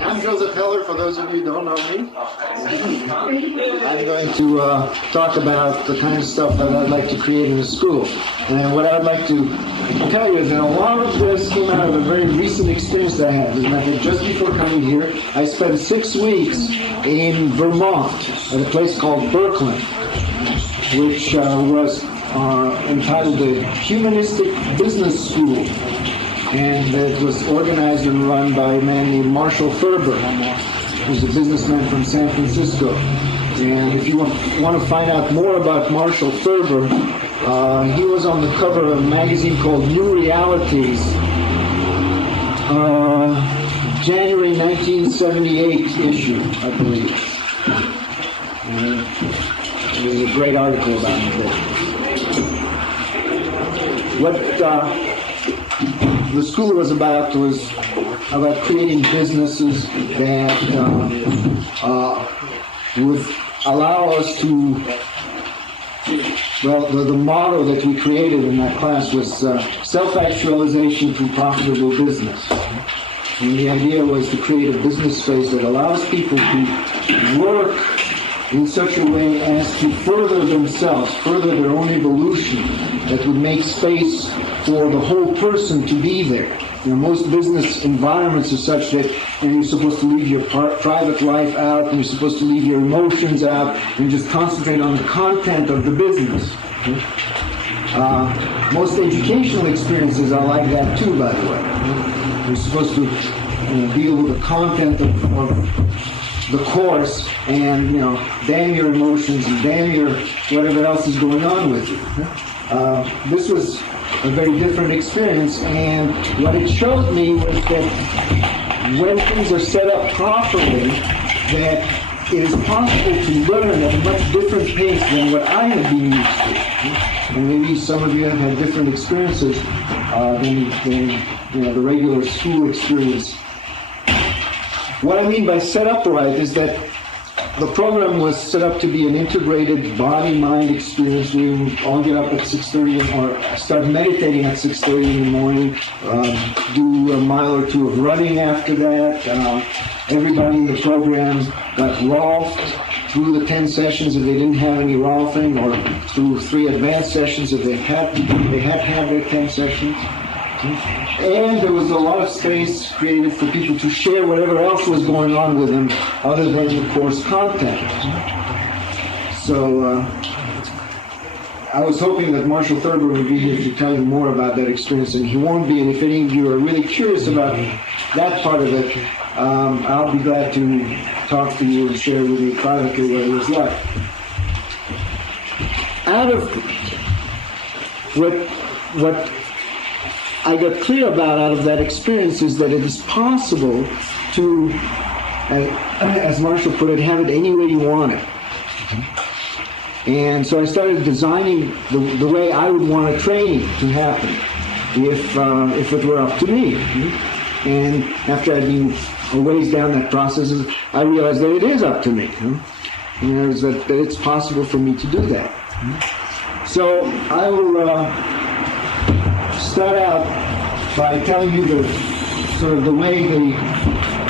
I'm JoeHeller, for those of you who don't know me. I'm going to talk about the kind of stuff that I'd like to create in a school. And what I'd like to tell you is that a lot of this came out of a very recent experience that I had. As a matter of fact, just before coming here, I spent 6 weeks in Vermont at a place called Berkeley, which was entitled the Humanistic Business School. And it was organized and run by a man named Marshall Ferber, who's a businessman from San Francisco. And if you want to find out more about Marshall Ferber, he was on the cover of a magazine called New Realities, January 1978 issue, I believe. There's a great article about it. What the school was about creating businesses that would allow us to, well, the motto that we created in that class was self-actualization through profitable business. And the idea was to create a business space that allows people to work in such a way as to further themselves, further their own evolution, that would make space for the whole person to be there. You know, most business environments are such that you're supposed to leave your private life out, and you're supposed to leave your emotions out, and just concentrate on the content of the business. Most educational experiences are like that too, by the way. You're supposed to deal with the content of the course, and damn your emotions and damn your whatever else is going on with you. This was a very different experience, and what it showed me was that when things are set up properly, that it is possible to learn at a much different pace than what I had been used to. And maybe some of you have had different experiences than the regular school experience. What I mean by set up right is that the program was set up to be an integrated body-mind experience. We would all get up at 6:30 or start meditating at 6:30 in the morning, do a mile or two of running after that. Everybody in the program got rolfed through the 10 sessions if they didn't have any rolfing, or through 3 advanced sessions if they had to have their 10 sessions. And there was a lot of space created for people to share whatever else was going on with them other than the course content. So I was hoping that Marshall Ferber would be here to tell you more about that experience, and he won't be. And if any of you are really curious about that part of it, I'll be glad to talk to you and share with you privately what it was like. Out of what I got clear about out of that experience is that it is possible to, as Marshall put it, have it any way you want it. And so I started designing the way I would want a training to happen if it were up to me. And after I'd been a ways down that process, I realized that it is up to me. That it's possible for me to do that. So I will start out by telling you the way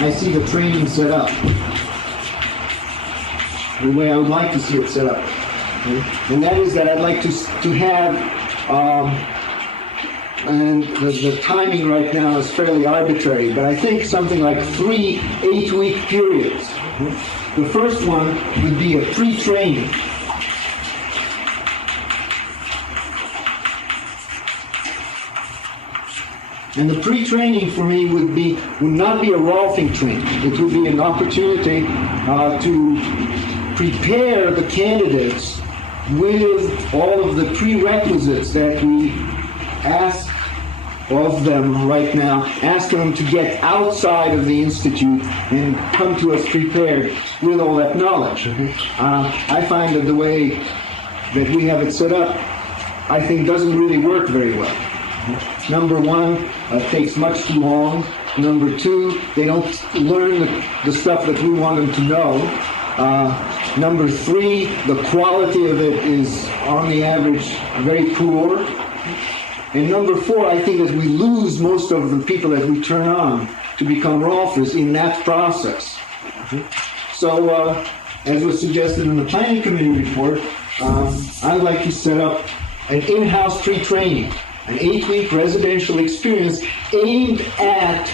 I see the training set up, the way I would like to see it set up, and that is that I'd like to have, and the timing right now is fairly arbitrary, but I think something like 3 8-week periods. The first one would be a pre-training. And the pre-training for me would not be a rolfing training. It would be an opportunity to prepare the candidates with all of the prerequisites that we ask of them right now, asking them to get outside of the Institute and come to us prepared with all that knowledge. I find that the way that we have it set up, I think doesn't really work very well. Number one, it takes much too long. Number two, they don't learn the stuff that we want them to know. Number three, the quality of it is, on the average, very poor. And number four, I think that we lose most of the people that we turn on to become Rolfers in that process. So, as was suggested in the Planning Committee report, I'd like to set up an in-house pre-training, an 8-week residential experience aimed at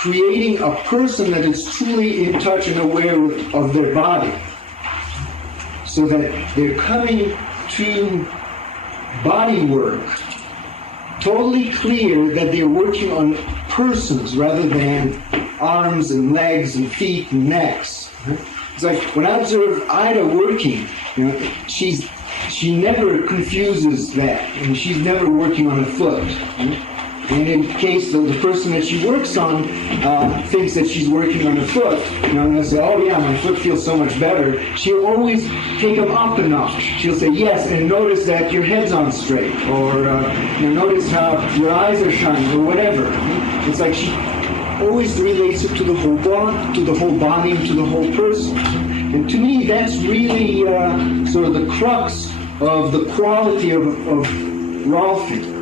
creating a person that is truly in touch and aware of their body, so that they're coming to body work totally clear that they're working on persons rather than arms and legs and feet and necks. It's like when I observe Ida working, she never confuses that, and she's never working on a foot. And in case the person that she works on thinks that she's working on a foot, and they'll say, oh yeah, my foot feels so much better, she'll always take them up a notch. She'll say, yes, and notice that your head's on straight, or notice how your eyes are shining, or whatever. It's like she always relates it to the whole body, to the whole body, and to the whole person. And to me, that's really sort of the crux of the quality of Rolfing.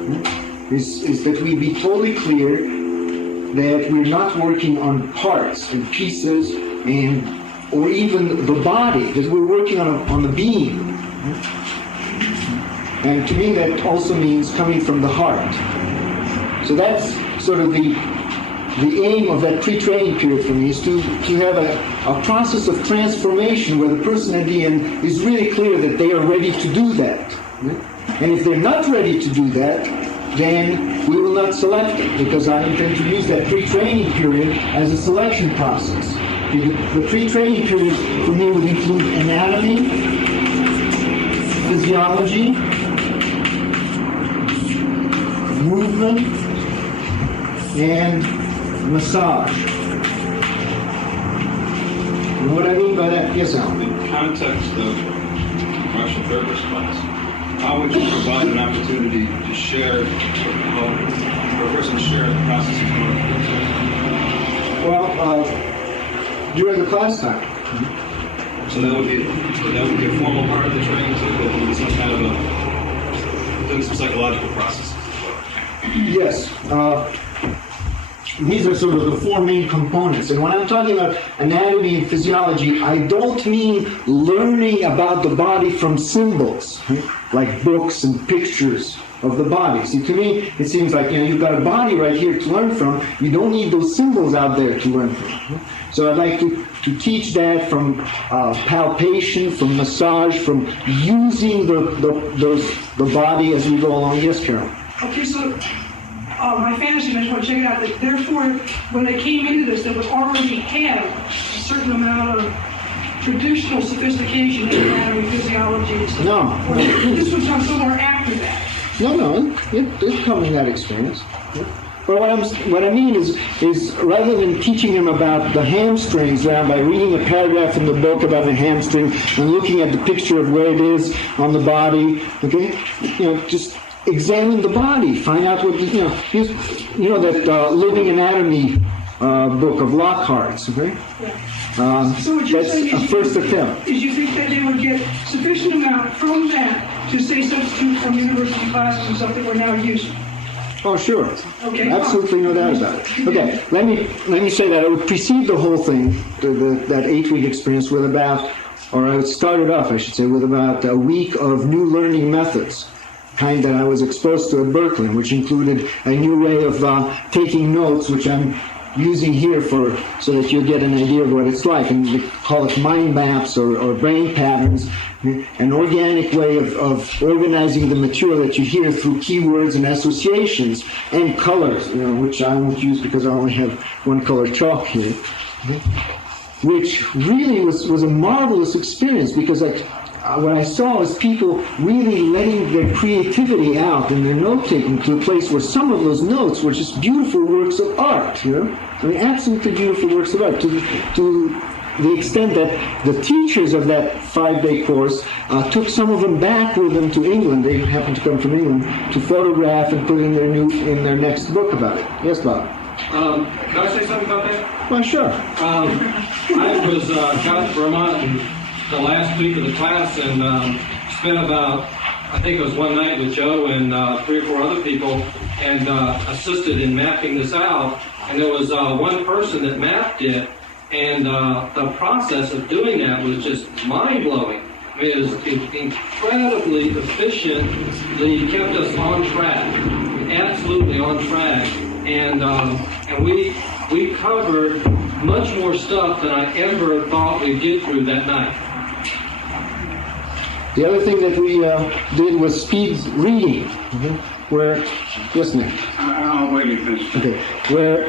Is that we be totally clear that we're not working on parts and pieces or even the body, that we're working on the being. And to me that also means coming from the heart. So that's sort of the aim of that pre-training period for me, is to have a process of transformation where the person at the end is really clear that they are ready to do that. And if they're not ready to do that, then we will not select them, because I intend to use that pre-training period as a selection process. The pre-training period for me would include anatomy, physiology, movement, and massage. And what I mean by that, yes, Alan? In the context of martial therapist class, how would you provide an opportunity to share, for a person to share the process of learning? Well, during the class time. So that would be a formal part of the training too, that would be some kind of doing some psychological processes. Yes. These are sort of the four main components. And when I'm talking about anatomy and physiology, I don't mean learning about the body from symbols, like books and pictures of the body. See, to me, it seems like, you've got a body right here to learn from. You don't need those symbols out there to learn from. So I'd like to teach that from palpation, from massage, from using the body as we go along. Yes, Carol? Okay, so my fantasy, I just want to check it out, that therefore, when they came into this, they would already have a certain amount of traditional sophistication in anatomy, physiology, and stuff. No. Or this was done somewhere after that. No, it comes in that experience. But what I mean is rather than teaching them about the hamstrings by reading a paragraph in the book about the hamstring and looking at the picture of where it is on the body, okay, just examine the body, find out what that Living Anatomy book of Lockhart's, okay? Yeah. So what you're That's saying a first attempt. is you think that they would get sufficient amount from that to say substitute from university classes and stuff that we're now using? Oh, sure. Okay. Absolutely no doubt about it. Okay, let me say that I would precede the whole thing, that 8-week experience, with about, or I would start it off, I should say, with about a week of new learning methods, kind that I was exposed to at Berkeley, which included a new way of taking notes, which I'm using here so that you'll get an idea of what it's like. And we call it mind maps or brain patterns, an organic way of organizing the material that you hear through keywords and associations and colors, which I won't use because I only have one color chalk here, which really was a marvelous experience, because what I saw is people really letting their creativity out and their note-taking to a place where some of those notes were just beautiful works of art, absolutely beautiful works of art, to the extent that the teachers of that 5-day course took some of them back with them to England. They happened to come from England to photograph and put in their next book about it. Yes, Bob? Can I say something about that? Well, sure. I was got to Vermont the last week of the class and spent about, I think it was one night with Joe and 3 or 4 other people and assisted in mapping this out. And there was one person that mapped it, and the process of doing that was just mind-blowing. I mean, it was incredibly efficiently kept us on track, absolutely on track, and we covered much more stuff than I ever thought we'd get through that night. The other thing that we did was speed reading, where, yes, ma'am. I'll wait a minute. Okay, where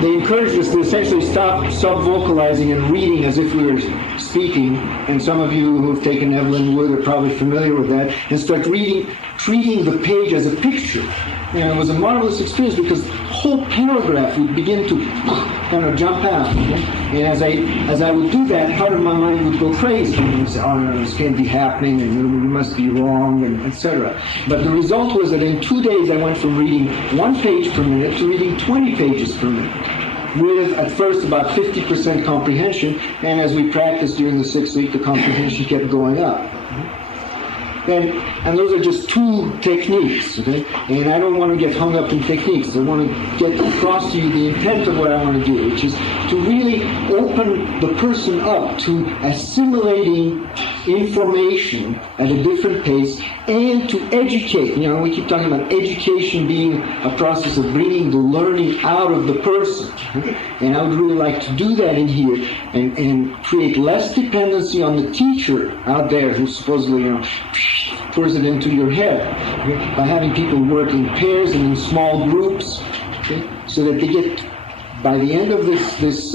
they encouraged us to essentially stop vocalizing and reading as if we were speaking. And some of you who've taken Evelyn Wood are probably familiar with that. And start treating the page as a picture. And it was a marvelous experience because the whole paragraph would begin to kind of jump out. Okay? And as I would do that, part of my mind would go crazy. And say, oh no, this can't be happening, and you must be wrong, and etc. But the result was that in 2 days I went from reading 1 page per minute to reading 20 pages per minute, with at first about 50% comprehension, and as we practiced during the 6th week, the comprehension kept going up. And those are just 2 techniques, okay? And I don't want to get hung up in techniques. I want to get across to you the intent of what I want to do, which is to really open the person up to assimilating information at a different pace and to educate. You know, we keep talking about education being a process of bringing the learning out of the person. Okay? And I would really like to do that in here and create less dependency on the teacher out there who supposedly, pours it into your head, okay? By having people work in pairs and in small groups, okay? So that they get, by the end of this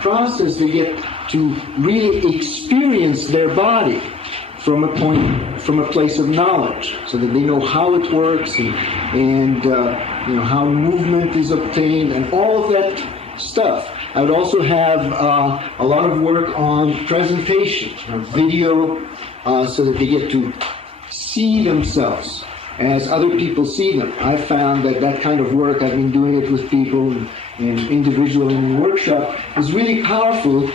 process, they get to really experience their body from a place of knowledge, so that they know how it works and how movement is obtained and all of that stuff. I would also have a lot of work on presentation, video, so that they get to see themselves as other people see them. I found that kind of work, I've been doing it with people and individually in the workshop, is really powerful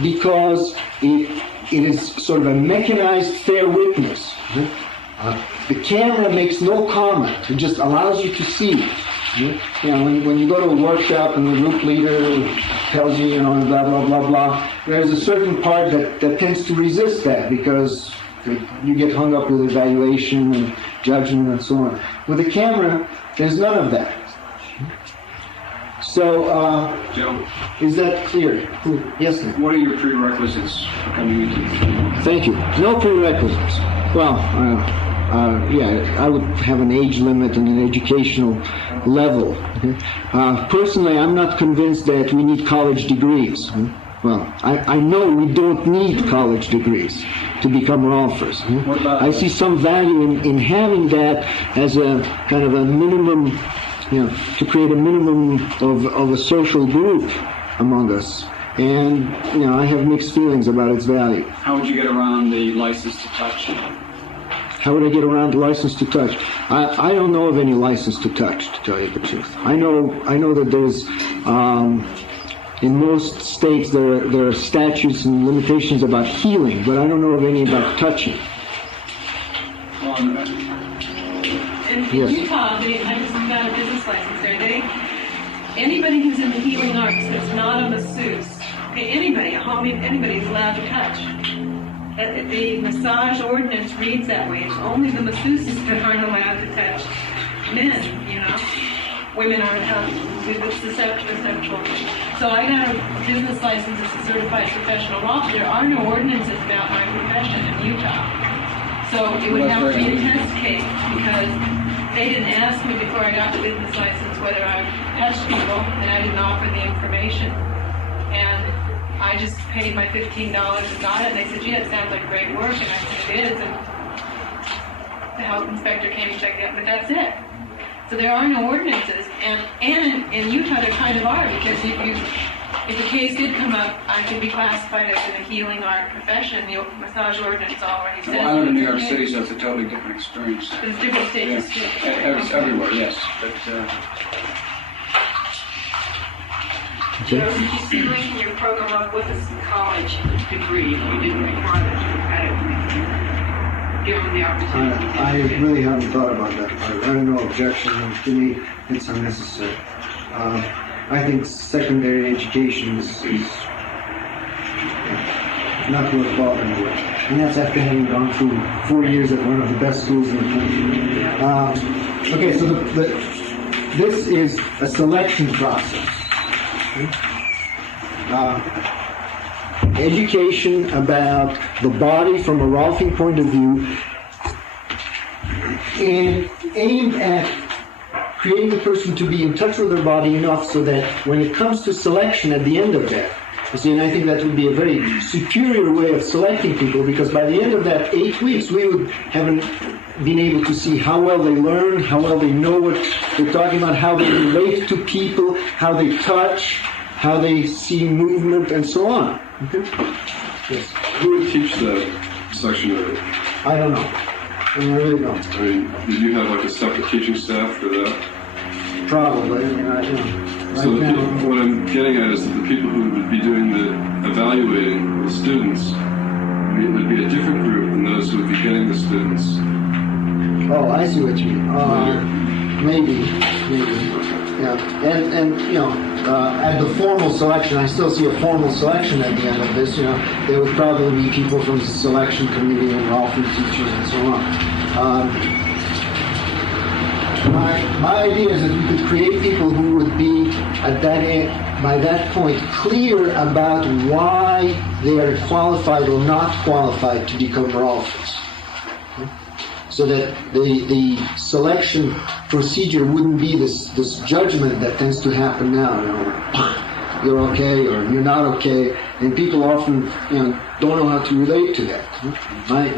because it is sort of a mechanized fair witness. The camera makes no comment. It just allows you to see. When you go to a workshop and the group leader tells you, blah, blah, blah, blah, there's a certain part that tends to resist that because you get hung up with evaluation and judgment and so on. With the camera, there's none of that. So, Joe, is that clear? Yes, ma'am. what are your prerequisites for coming into the training? Thank you. No prerequisites. Well, I would have an age limit and an educational level. Okay? Personally, I'm not convinced that we need college degrees. Well, I know we don't need college degrees to become rolfers. I see some value in having that as a kind of a minimum, to create a minimum of a social group among us. And, I have mixed feelings about its value. How would you get around the license to touch? How would I get around the license to touch? I don't know of any license to touch, to tell you the truth. I know that there's, in most states there are statutes and limitations about healing, but I don't know of any about touching. In Yes. Utah, I just got a business license there. Anybody who's in the healing arts that's not a masseuse, anybody is allowed to touch. The massage ordinance reads that way. It's only the masseuses that aren't allowed to touch men, Women aren't allowed. It's deceptive. So I got a business license as a certified professional rolfer. There are no ordinances about my profession in Utah. So it would have to be a test case because they didn't ask me before I got the business license whether I touched people, and I didn't offer the information. And I just paid my $15 and got it, and they said, "Yeah, it sounds like great work," and I said, "It is," and the health inspector came and checked it out, but that's it. So there are no ordinances, and in Utah there kind of are, because if a case did come up, I could be classified as in a healing art profession. The massage ordinance already says. Well, I live in New York City, so it's a totally different experience. There's different states. Yeah. It's everywhere, yes. But, Okay. Did you see linking your program up with a college degree? You didn't require that you had it. give them the opportunity. I really haven't thought about that part. I have no objection. To me, it's unnecessary. I think secondary education is not worth bothering with. And that's after having gone through 4 years at one of the best schools in the country. Okay, so this is a selection process. Education about the body from a Rolfing point of view, and aimed at creating the person to be in touch with their body enough so that when it comes to selection at the end of that, you see, and I think that would be a very superior way of selecting people, because by the end of that 8 weeks, we would have been able to see how well they learn, how well they know what they're talking about, how they relate to people, how they touch, how they see movement, and so on. Okay? Yes. Who would teach that section of it? I don't know. I really don't. I mean, did you have like a separate teaching staff for that? Probably. I mean, So what I'm getting at is that the people who would be doing the evaluating the students would be a different group than those who would be getting the students. Oh, I see what you mean. Maybe. Yeah. And you know, at the formal selection, I still see a formal selection at the end of this. You know, there would probably be people from the selection committee and Rolfing teachers and so on. My idea is that we could create people who would be at by that point clear about why they are qualified or not qualified to become Rolfers. So that the selection procedure wouldn't be this judgment that tends to happen now. You know, you're okay or you're not okay, and people often don't know how to relate to that.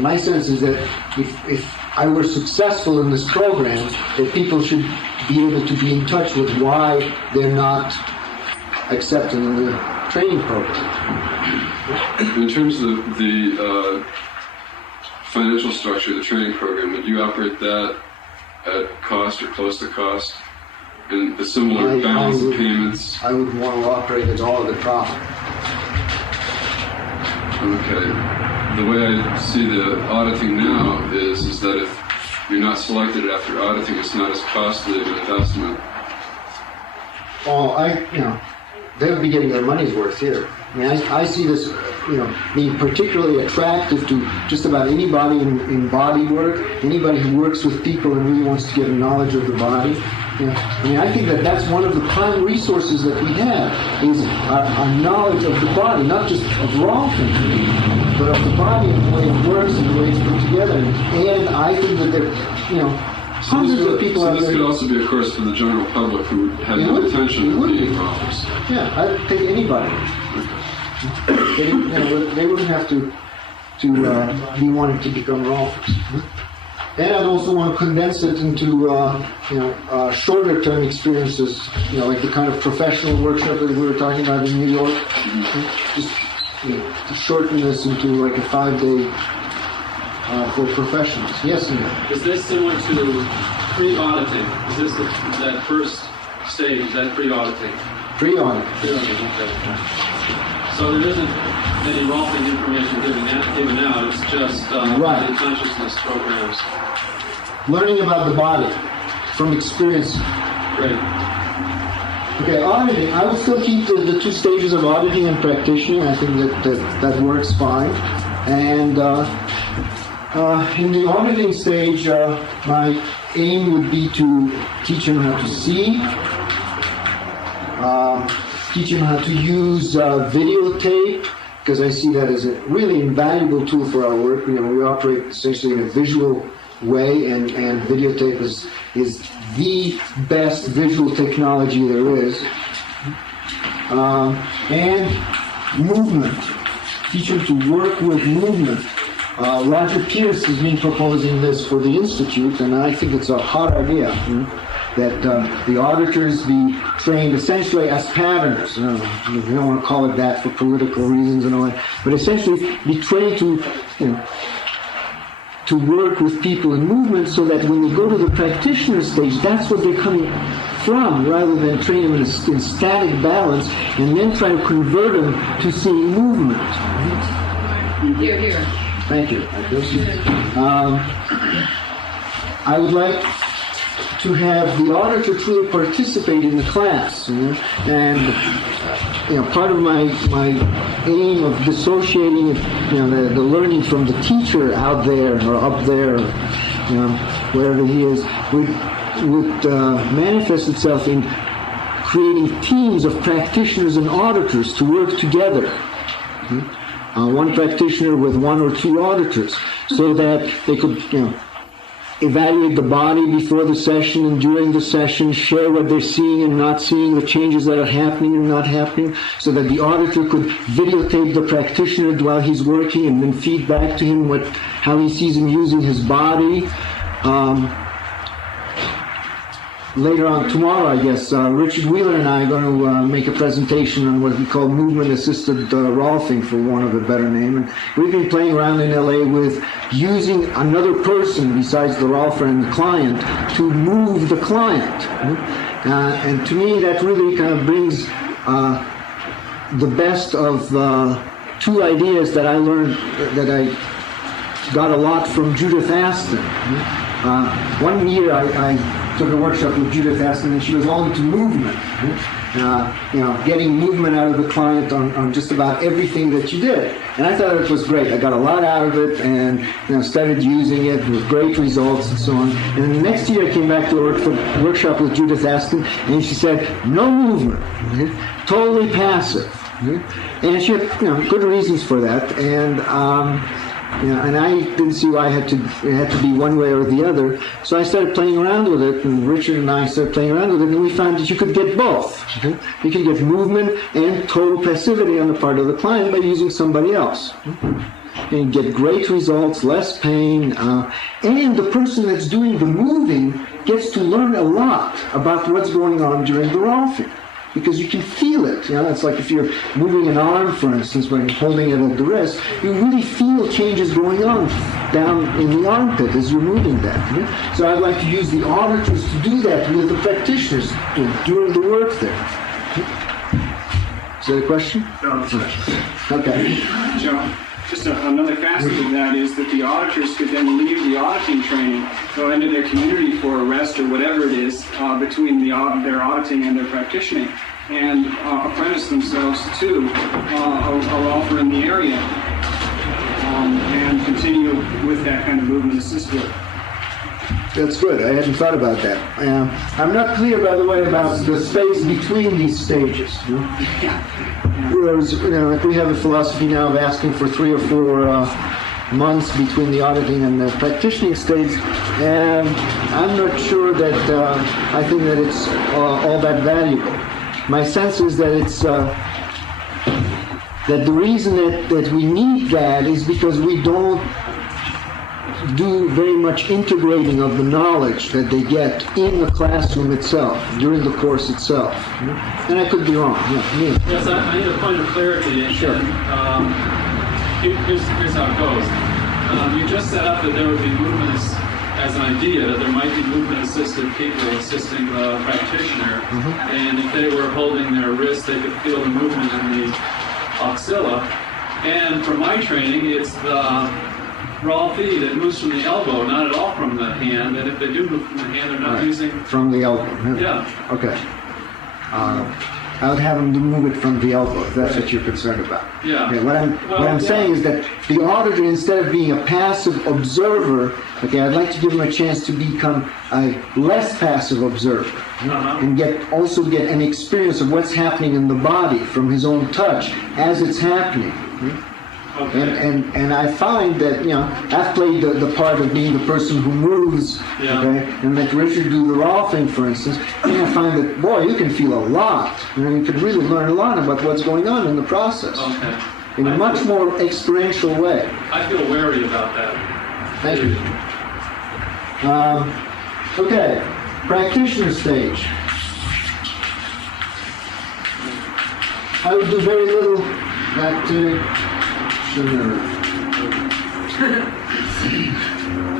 My sense is that if I were successful in this program, that people should be able to be in touch with why they're not accepted in the training program. In terms of the financial structure, the training program, would you operate that at cost or close to cost? And a similar balance of payments? I would want to operate at all of the profit. Okay. The way I see the auditing now is that if you're not selected after auditing, it's not as costly of an investment. Well, they would be getting their money's worth here. I mean, I see this, being particularly attractive to just about anybody in body work, anybody who works with people and really wants to get a knowledge of the body. I think that's one of the prime resources that we have is our knowledge of the body, not just of raw thinking, but of the body and the way it works and the way it's put together. And I think that there, hundreds of people out there. So this could also be a course for the general public who had no intention of being Rolfers. Yeah, I think anybody. They wouldn't have to be wanting to become Rolfers. And I'd also want to condense it into shorter term experiences, like the kind of professional workshop that we were talking about in New York. Just to shorten this into like a 5-day for professionals. Yes, Neil? Is this similar to pre-auditing? Is this that first stage, is that pre-auditing? Pre-audit. Pre-auditing, okay. So there isn't any Rolfing information given out, it's just Right. consciousness programs. Learning about the body from experience. Great. Okay, auditing. I would still keep the 2 stages of auditing and practicing. I think that works fine. And in the auditing stage, my aim would be to teach them how to see, teach them how to use videotape, because I see that as a really invaluable tool for our work. We operate essentially in a visual way, and videotape is the best visual technology there is. And movement. Teach them to work with movement. Roger Pierce has been proposing this for the Institute, and I think it's a hot idea. That the auditors be trained essentially as patterners. We don't want to call it that for political reasons and all that, but essentially be trained to work with people in movement, so that when they go to the practitioner stage, that's what they're coming from, rather than train them in static balance and then try to convert them to seeing movement. Here. Thank you. I would like to have the auditor truly participate in the class, and part of my aim of dissociating, the learning from the teacher out there or up there, wherever he is, would manifest itself in creating teams of practitioners and auditors to work together. One practitioner with one or two auditors, so that they could, evaluate the body before the session and during the session, share what they're seeing and not seeing, the changes that are happening and not happening, so that the auditor could videotape the practitioner while he's working and then feed back to him how he sees him using his body. Later on tomorrow, I guess, Richard Wheeler and I are going to make a presentation on what we call movement-assisted rolfing, for want of a better name. And we've been playing around in LA with using another person besides the rolfer and the client to move the client. And to me, that really kind of brings the best of two ideas that I learned, that I got a lot from Judith Aston. One year I took a workshop with Judith Aston, and she was all into movement. Getting movement out of the client on just about everything that you did. And I thought it was great. I got a lot out of it, and started using it with great results and so on. And the next year I came back to a workshop with Judith Aston, and she said, no movement, totally passive. And she had good reasons for that. And I didn't see why it had to be one way or the other. So I started playing around with it, and Richard and I started playing around with it, and we found that you could get both. You can get movement and total passivity on the part of the client by using somebody else. And you get great results, less pain, and the person that's doing the moving gets to learn a lot about what's going on during the rolfing. Because you can feel it. It's like if you're moving an arm, for instance, when you're holding it at the wrist, you really feel changes going on down in the armpit as you're moving that. So I'd like to use the auditors to do that with the practitioners during the work there. Is that a question? No, it's not. Okay. Joe, just another facet of that is that the auditors could then leave the auditing training, go into their community for a rest or whatever it is between their auditing and their practicing, and apprentice themselves to a rolfer in the area, and continue with that kind of movement assist work. That's good. I hadn't thought about that. I'm not clear, by the way, about the space between these stages. Whereas, like we have a philosophy now of asking for 3 or 4 months between the auditing and the practicing stage, and I'm not sure that I think that it's all that valuable. My sense is that it's that the reason that we need that is because we don't do very much integrating of the knowledge that they get in the classroom itself, during the course itself. And I could be wrong. Yeah. Yes, I need a point of clarity. Sure. Here's how it goes. You just set up that there would be movement as an idea, that there might be movement-assisted people assisting the practitioner, and if they were holding their wrist, they could feel the movement in the axilla. And from my training, it's the rolfie that moves from the elbow, not at all from the hand. And if they do move from the hand, they're not using... From the elbow. Yeah. Okay. I would have them to move it from the elbow, if that's what you're concerned about. Yeah. Okay, what I'm saying is that the auditor, instead of being a passive observer, I'd like to give him a chance to become a less passive observer, and also get an experience of what's happening in the body from his own touch as it's happening. Okay. And I find that, I've played the part of being the person who moves, and let Richard do the rolfing, for instance, and I find that, boy, you can feel a lot. You can really learn a lot about what's going on in the process. Okay. In a much more experiential way. I feel wary about that. Thank you. Okay, practitioner stage. I would do very little practitioner.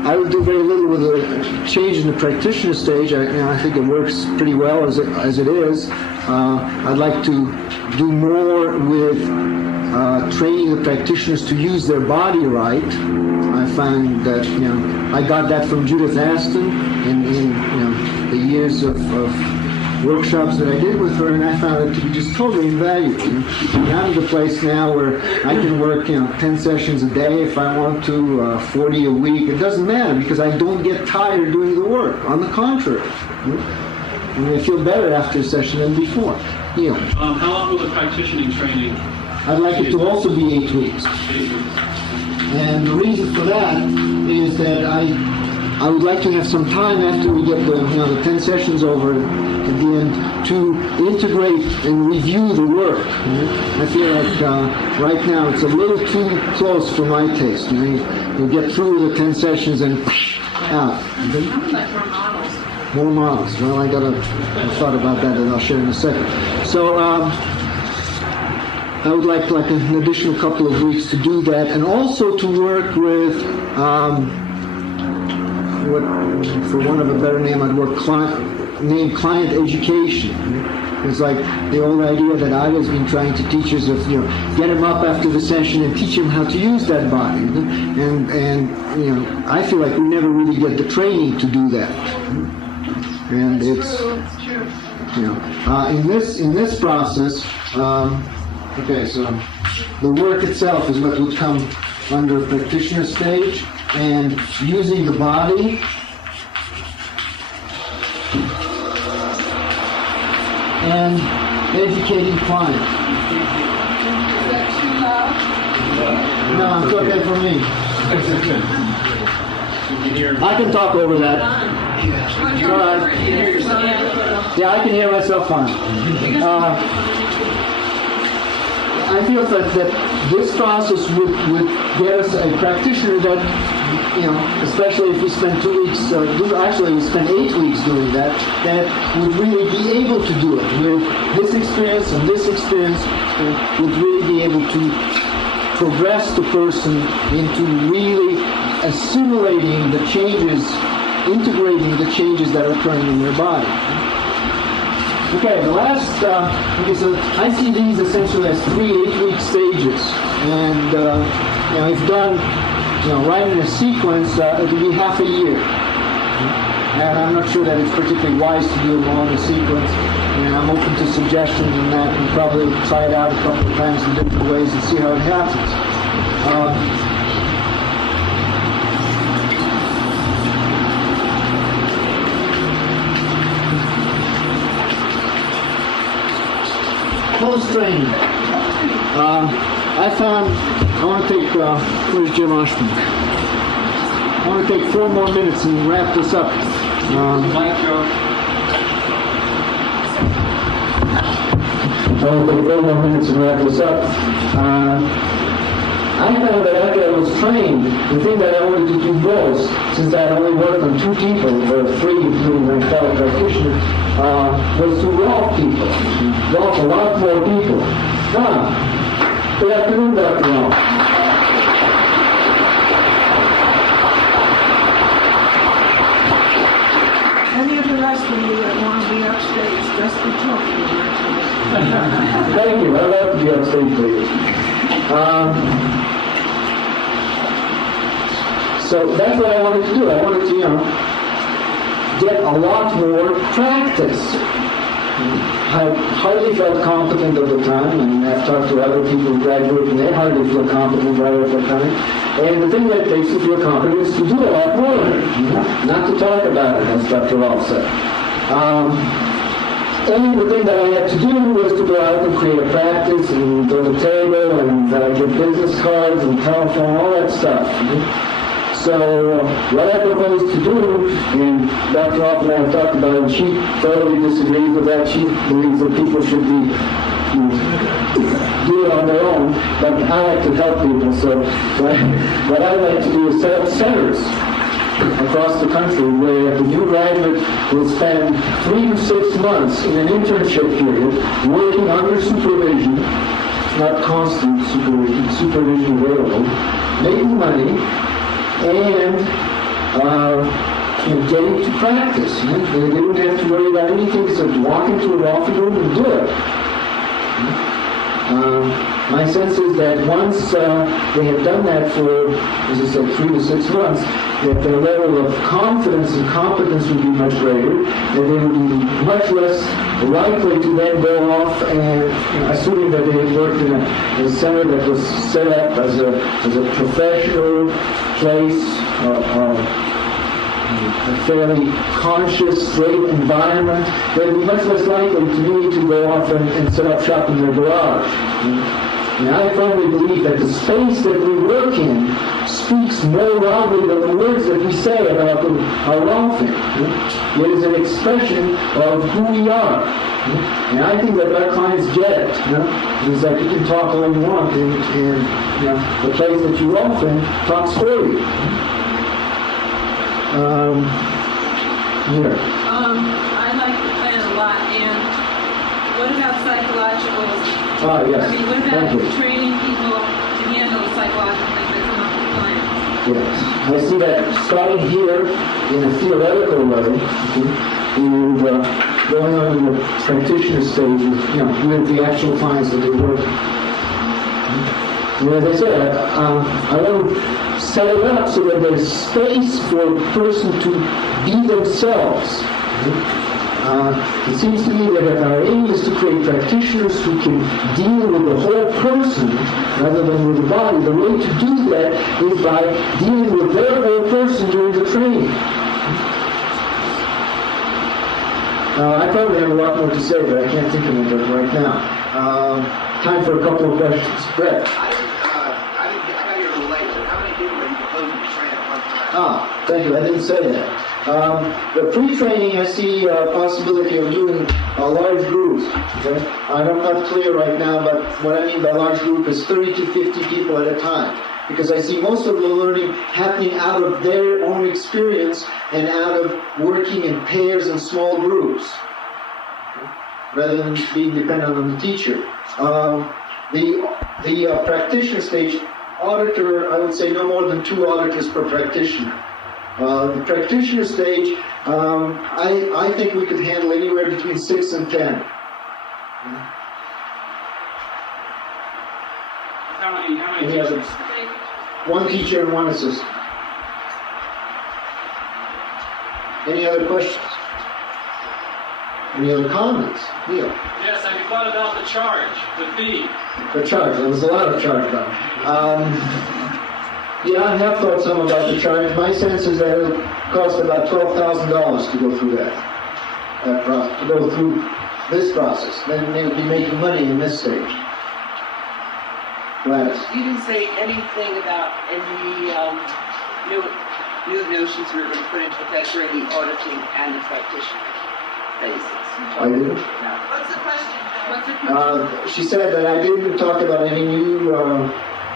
I would do very little with a change in the practitioner stage. I think it works pretty well as it is. I'd like to do more with training the practitioners to use their body right. I find that, I got that from Judith Aston in the years of workshops that I did with her, and I found it to be just totally invaluable. I'm at the place now where I can work 10 sessions a day if I want to, 40 a week. It doesn't matter because I don't get tired doing the work. On the contrary, I feel better after a session than before. How long will the practitioning training? I'd like it to also be 8 weeks. 8 weeks. And the reason for that is that I would like to have some time after we get the 10 sessions over at the end to integrate and review the work. I feel like right now it's a little too close for my taste. You get through the 10 sessions and out. More models. Well, I thought about that and I'll share in a second. So I would like an additional couple of weeks to do that, and also to work with what, for want of a better name, I'd work client education. It's like the old idea that I has been trying to teach is of, get them up after the session and teach them how to use that body. And I feel like we never really get the training to do that. And it's true. In this process, okay, so the work itself is what would come under practitioner stage, and using the body and educating clients. Is that too loud? No, it's okay for me. I can talk over that. All right. Yeah, I can hear myself fine. I feel that this process would get us a practitioner that, especially if we spend 2 weeks, actually we spend 8 weeks doing that would really be able to do it with this experience and this experience, and would really be able to progress the person into really assimilating the changes, integrating the changes that are occurring in their body. Okay, the last, so I see these essentially as 3 8-week stages, and if done, right in a sequence, it will be half a year. And I'm not sure that it's particularly wise to do them all in a sequence, and I'm open to suggestions on that, and probably try it out a couple of times in different ways and see how it happens. Close training. I want to take, where's JimOshman? I want to take 4 more minutes and wrap this up. I want to take 4 more minutes and wrap this up. I found that after I was trained, the thing that I wanted to do most, since I only worked on 2 people, or 3 including my fellow practitioners, was to walk people. Walk a lot more people. Good afternoon, Dr. Long. Any of the rest of you that want to be upstage, just be talking. Thank you. I'd love to be on stage with you. So that's what I wanted to do. I wanted to, get a lot more practice. I hardly felt competent at the time, and I've talked to other people who graduated, and they hardly feel competent right at the time. And the thing that makes you feel competent is to do a lot more, not to talk about it, as Dr. Rolf said. And the thing that I had to do was to go out and create a practice and go to the table and get business cards and telephone, all that stuff. So what I propose to do, and Dr. Rolf and I have talked about it, and she totally disagrees with that. She believes that people should be do it on their own, but I like to help people. So what I like to do is set up centers across the country where the new graduate will spend 3 to 6 months in an internship period working under supervision, not constant supervision available, making money, and getting to practice. They didn't have to worry about anything except walk into a golf room and do it. My sense is that once they have done that for, as I said, 3 to 6 months, that their level of confidence and competence would be much greater, that they would be much less likely to then go off and, assuming that they had worked in a center that was set up as a professional place, a fairly conscious, great environment, they'd be much less likely to need to go off and set up shop in their garage. And I firmly believe that the space that we work in speaks more loudly than the words that we say about our golfing. It is an expression of who we are. And I think that our clients get it. It's like you can talk all you want, and the place that you golf in talks for you. Here. I like the plan a lot, and what about psychological? Yes. I mean, what about training people to handle the psychological things that come up with clients? Yes. I see that starting here in a theoretical way, and going on to the practitioner stage with the actual clients that they work with. As I said, I want to set it up so that there's space for a person to be themselves. It seems to me that our aim is to create practitioners who can deal with the whole person rather than with the body. The way to do that is by dealing with their whole person during the training. I probably have a lot more to say, but I can't think of it right now. Time for a couple of questions. Brett. I got here a little late, but how many people are you proposing to train at one time? Thank you. I didn't say that. The pre-training, I see a possibility of doing large groups. Okay? I'm not clear right now, but what I mean by large group is 30 to 50 people at a time. Because I see most of the learning happening out of their own experience and out of working in pairs and small groups, rather than being dependent on the teacher. The practitioner stage, auditor, I would say no more than 2 auditors per practitioner. The practitioner stage, I think we could handle anywhere between 6 and 10. How many Any other? teachers? 1 teacher and 1 assistant. Any other questions? Any other comments? Neil? Yes, have you thought about the charge, the fee? The charge. There was a lot of charge about it. Yeah, I have thought some about the charge. My sense is that it cost about $12,000 to go through that process, to go through this process. Then they would be making money in this stage. Gladys. You didn't say anything about any new notions we were going to put into effect during the auditing and the practitioner phases. I didn't. What's the question? She said that I didn't talk about any new...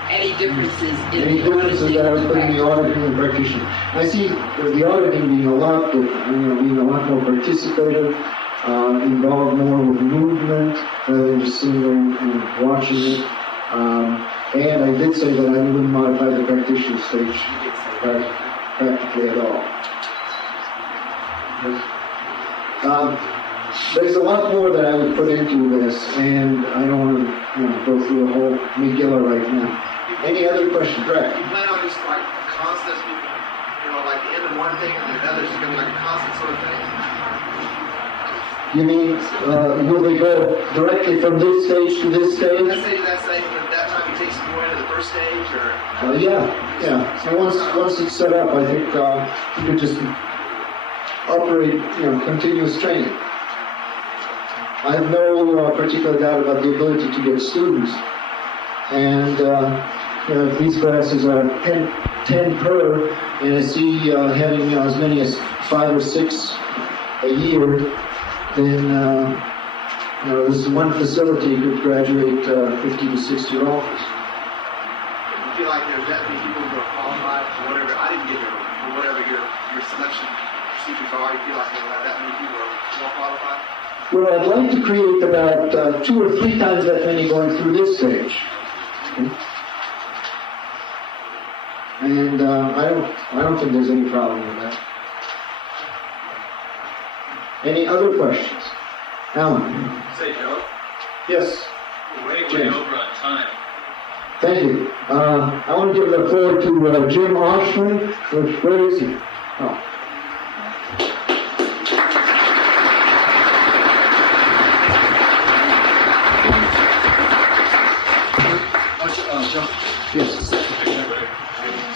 Any differences in any differences that I was putting the auditing and practitioner. I see the auditing being a lot different, being a lot more participative, involved more with movement rather than just sitting there and watching it. And I did say that I wouldn't modify the practitioner stage practically at all. There's a lot more that I would put into this, and I don't want to go through the whole megillah right now. Any other questions? Right. You plan on just like constant, like the end of one thing and then another, just going to be like a constant sort of thing? You mean, will they go directly from this stage to this stage? Let's say that time it takes you more into the first stage, or? Yeah. So once it's set up, I think you could just operate, continuous training. I have no particular doubt about the ability to get students. And, these classes are 10 per, and I see having as many as 5 or 6 a year, then, this one facility could graduate 50 to 60 offers. You feel like there's that many people who are qualified for whatever, I didn't get there, for whatever your selection procedures are, you feel like there's that many people who are more qualified? Well, I'd like to create about 2 or 3 times that many going through this stage. Okay. And I don't think there's any problem with that. Any other questions? Alan? Say, Joe, Yes. way Jim. over on time. Thank you. I want to give the floor to JimOshman. Where is he? Oh. Joe. Yes.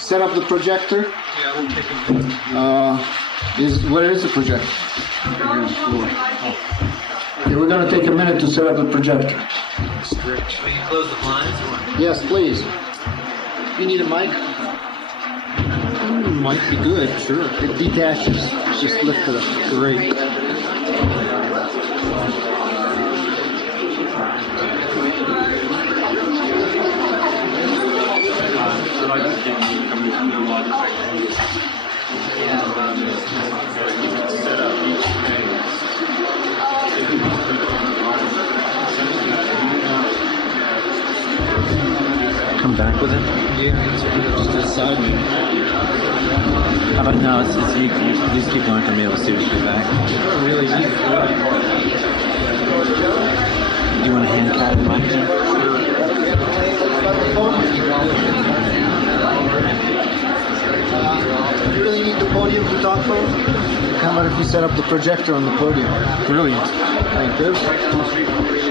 Set up the projector. Yeah, we'll take him. Where is the projector? Okay, we're going to take a minute to set up the projector. We can close the blinds or what? Yes, please. You need a mic? Might be good, sure. It detaches. Just lift it up. Great. Come back with it? Yeah, it's just beside me. How about no, it's you just keep going to be able to see what you get back. Really neat. Do you want a hand cap in my hand? You really need the podium to talk about? How about if we set up the projector on the podium? Brilliant. Thank you.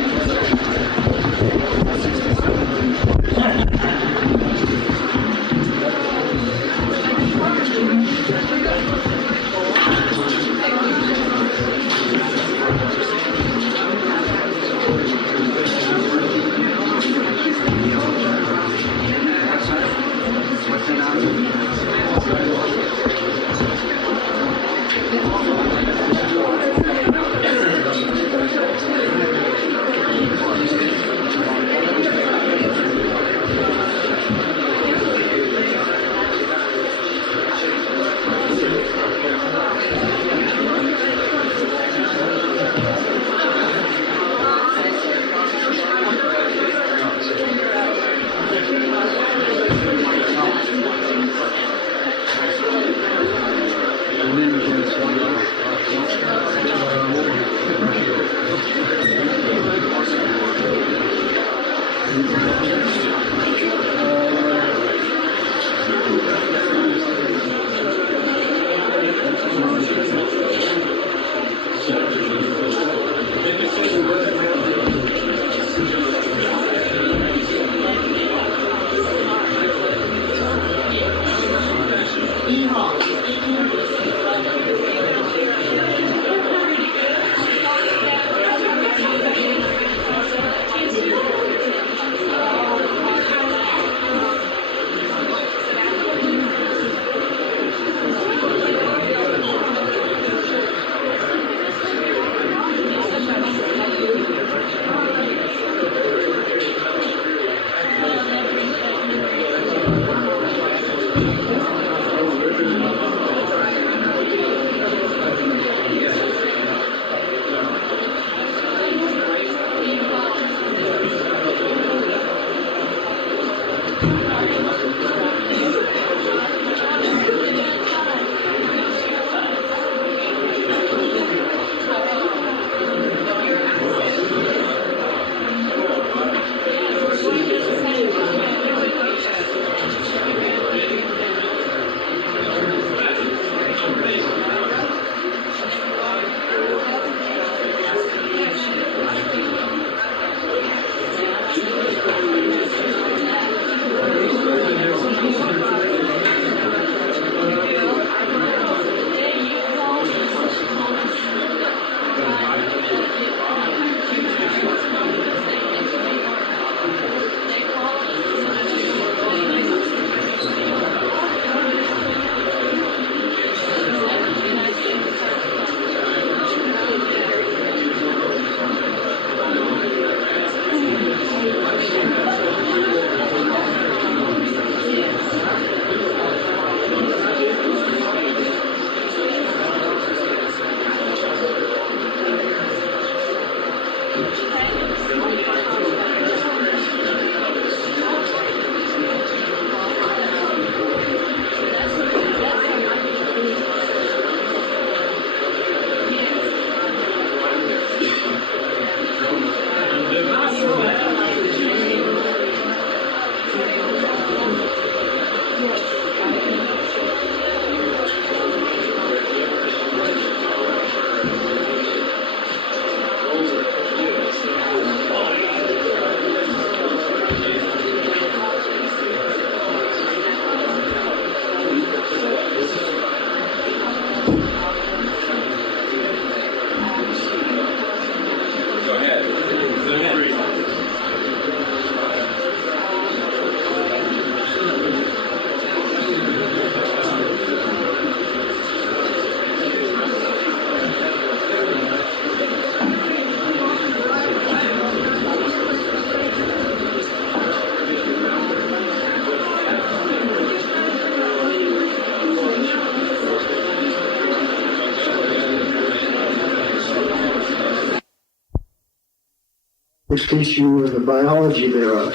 tissue and the biology thereof.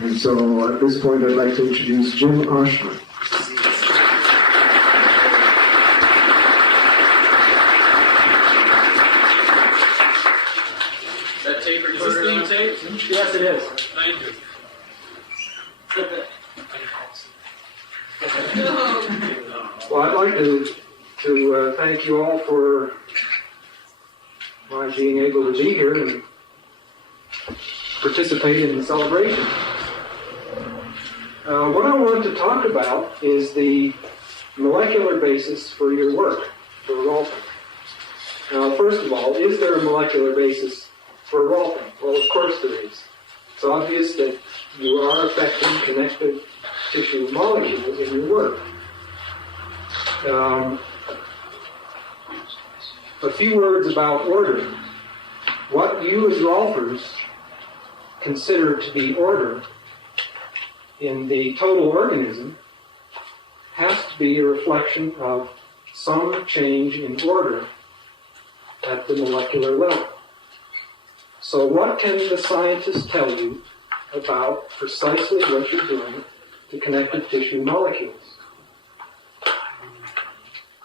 And so at this point I'd like to introduce JimOshman. That tape recorder. Is this being taped? Yes, it is. Thank you. Well, I'd like to thank you all for my being able to be here and participate in the celebration. What I want to talk about is the molecular basis for your work, for Rolfing. Now, first of all, is there a molecular basis for Rolfing? Well, of course there is. It's obvious that you are affecting connective tissue molecules in your work. A few words about order. What you as Rolfers consider to be order in the total organism has to be a reflection of some change in order at the molecular level. So what can the scientists tell you about precisely what you're doing to connective tissue molecules?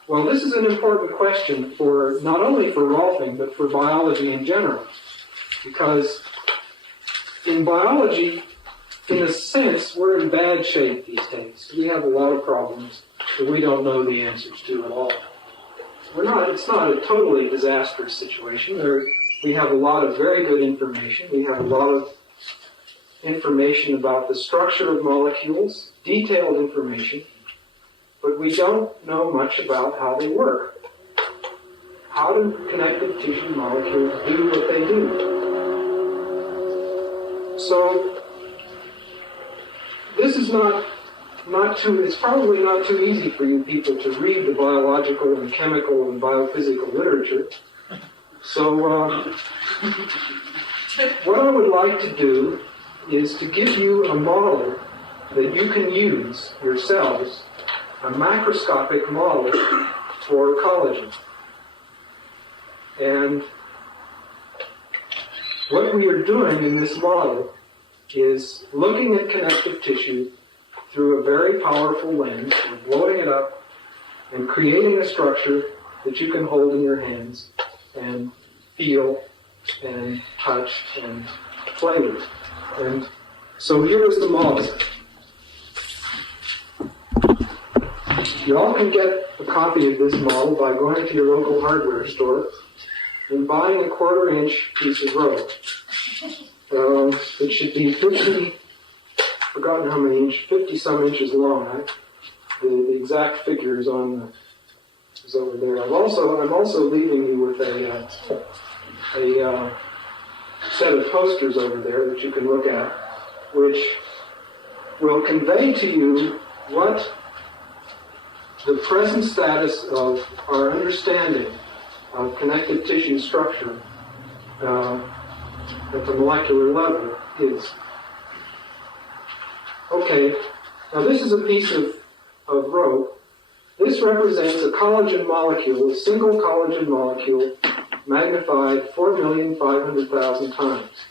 Well, this is an important question for not only for Rolfing, but for biology in general. Because in biology, in a sense, we're in bad shape these days. We have a lot of problems that we don't know the answers to at all. It's not a totally disastrous situation. We have a lot of very good information. We have a lot of information about the structure of molecules, detailed information, but we don't know much about how they work. How do connective tissue molecules do what they do? So, this is it's probably not too easy for you people to read the biological and chemical and biophysical literature. So, what I would like to do is to give you a model that you can use yourselves, a macroscopic model for collagen. And what we are doing in this model is looking at connective tissue through a very powerful lens and blowing it up and creating a structure that you can hold in your hands and feel and touch and play with. And so here is the model. You all can get a copy of this model by going to your local hardware store and buying a 1/4-inch piece of rope. It should be forgotten how many inches, 50-some inches long. The exact figure is is over there. I'm also leaving you with a set of posters over there that you can look at, which will convey to you what the present status of our understanding of connective tissue structure at the molecular level is. Okay, now this is a piece of rope. This represents a collagen molecule, a single collagen molecule, magnified 4,500,000 times.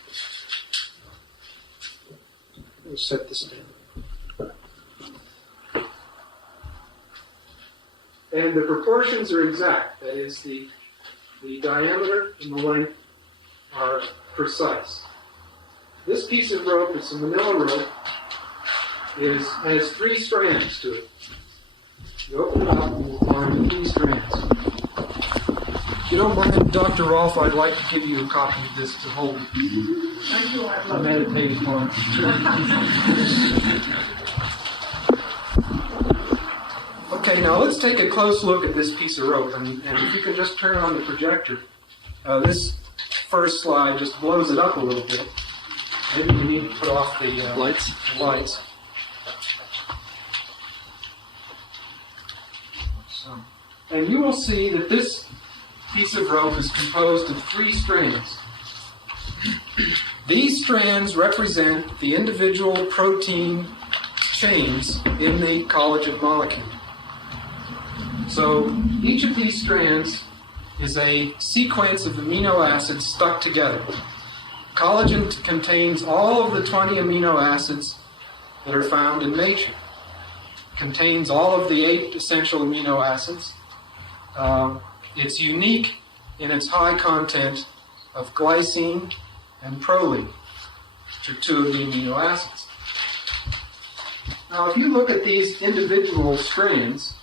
Let's set this down. And the proportions are exact. That is, the diameter and the length are precise. This piece of rope, it's a manila rope, has 3 strands to it. You open it up and you'll find 3 strands. If you don't mind, Dr. Rolf, I'd like to give you a copy of this to hold a meditative on. Okay, now let's take a close look at this piece of rope. And if you can just turn on the projector. This first slide just blows it up a little bit. Maybe you need to put off the lights. And you will see that this piece of rope is composed of 3 strands. These strands represent the individual protein chains in the collagen molecule. So each of these strands is a sequence of amino acids stuck together. Collagen contains all of the 20 amino acids that are found in nature. Contains all of the 8 essential amino acids. It's unique in its high content of glycine and proline, which are 2 of the amino acids. Now, if you look at these individual strands,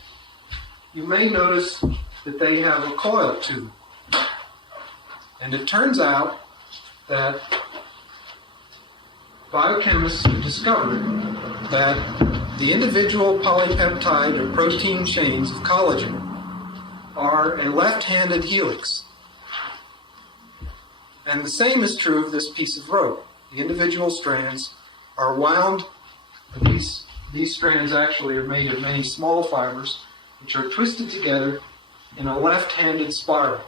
you may notice that they have a coil to them. And it turns out that biochemists have discovered that the individual polypeptide or protein chains of collagen are a left-handed helix. And the same is true of this piece of rope. The individual strands are wound, these strands actually are made of many small fibers, which are twisted together in a left-handed spiral.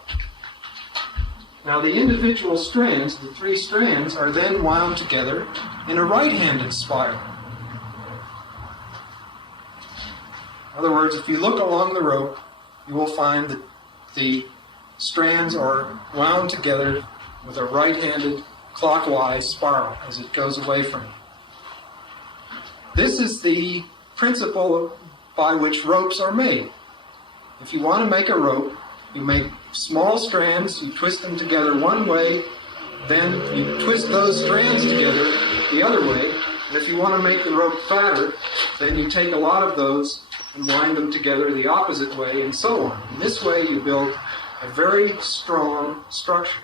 Now the individual strands, the 3 strands, are then wound together in a right-handed spiral. In other words, if you look along the rope, you will find that the strands are wound together with a right-handed clockwise spiral as it goes away from it. This is the principle by which ropes are made. If you want to make a rope, you make small strands, you twist them together one way, then you twist those strands together the other way, and if you want to make the rope fatter, then you take a lot of those and wind them together the opposite way, and so on. In this way, you build a very strong structure,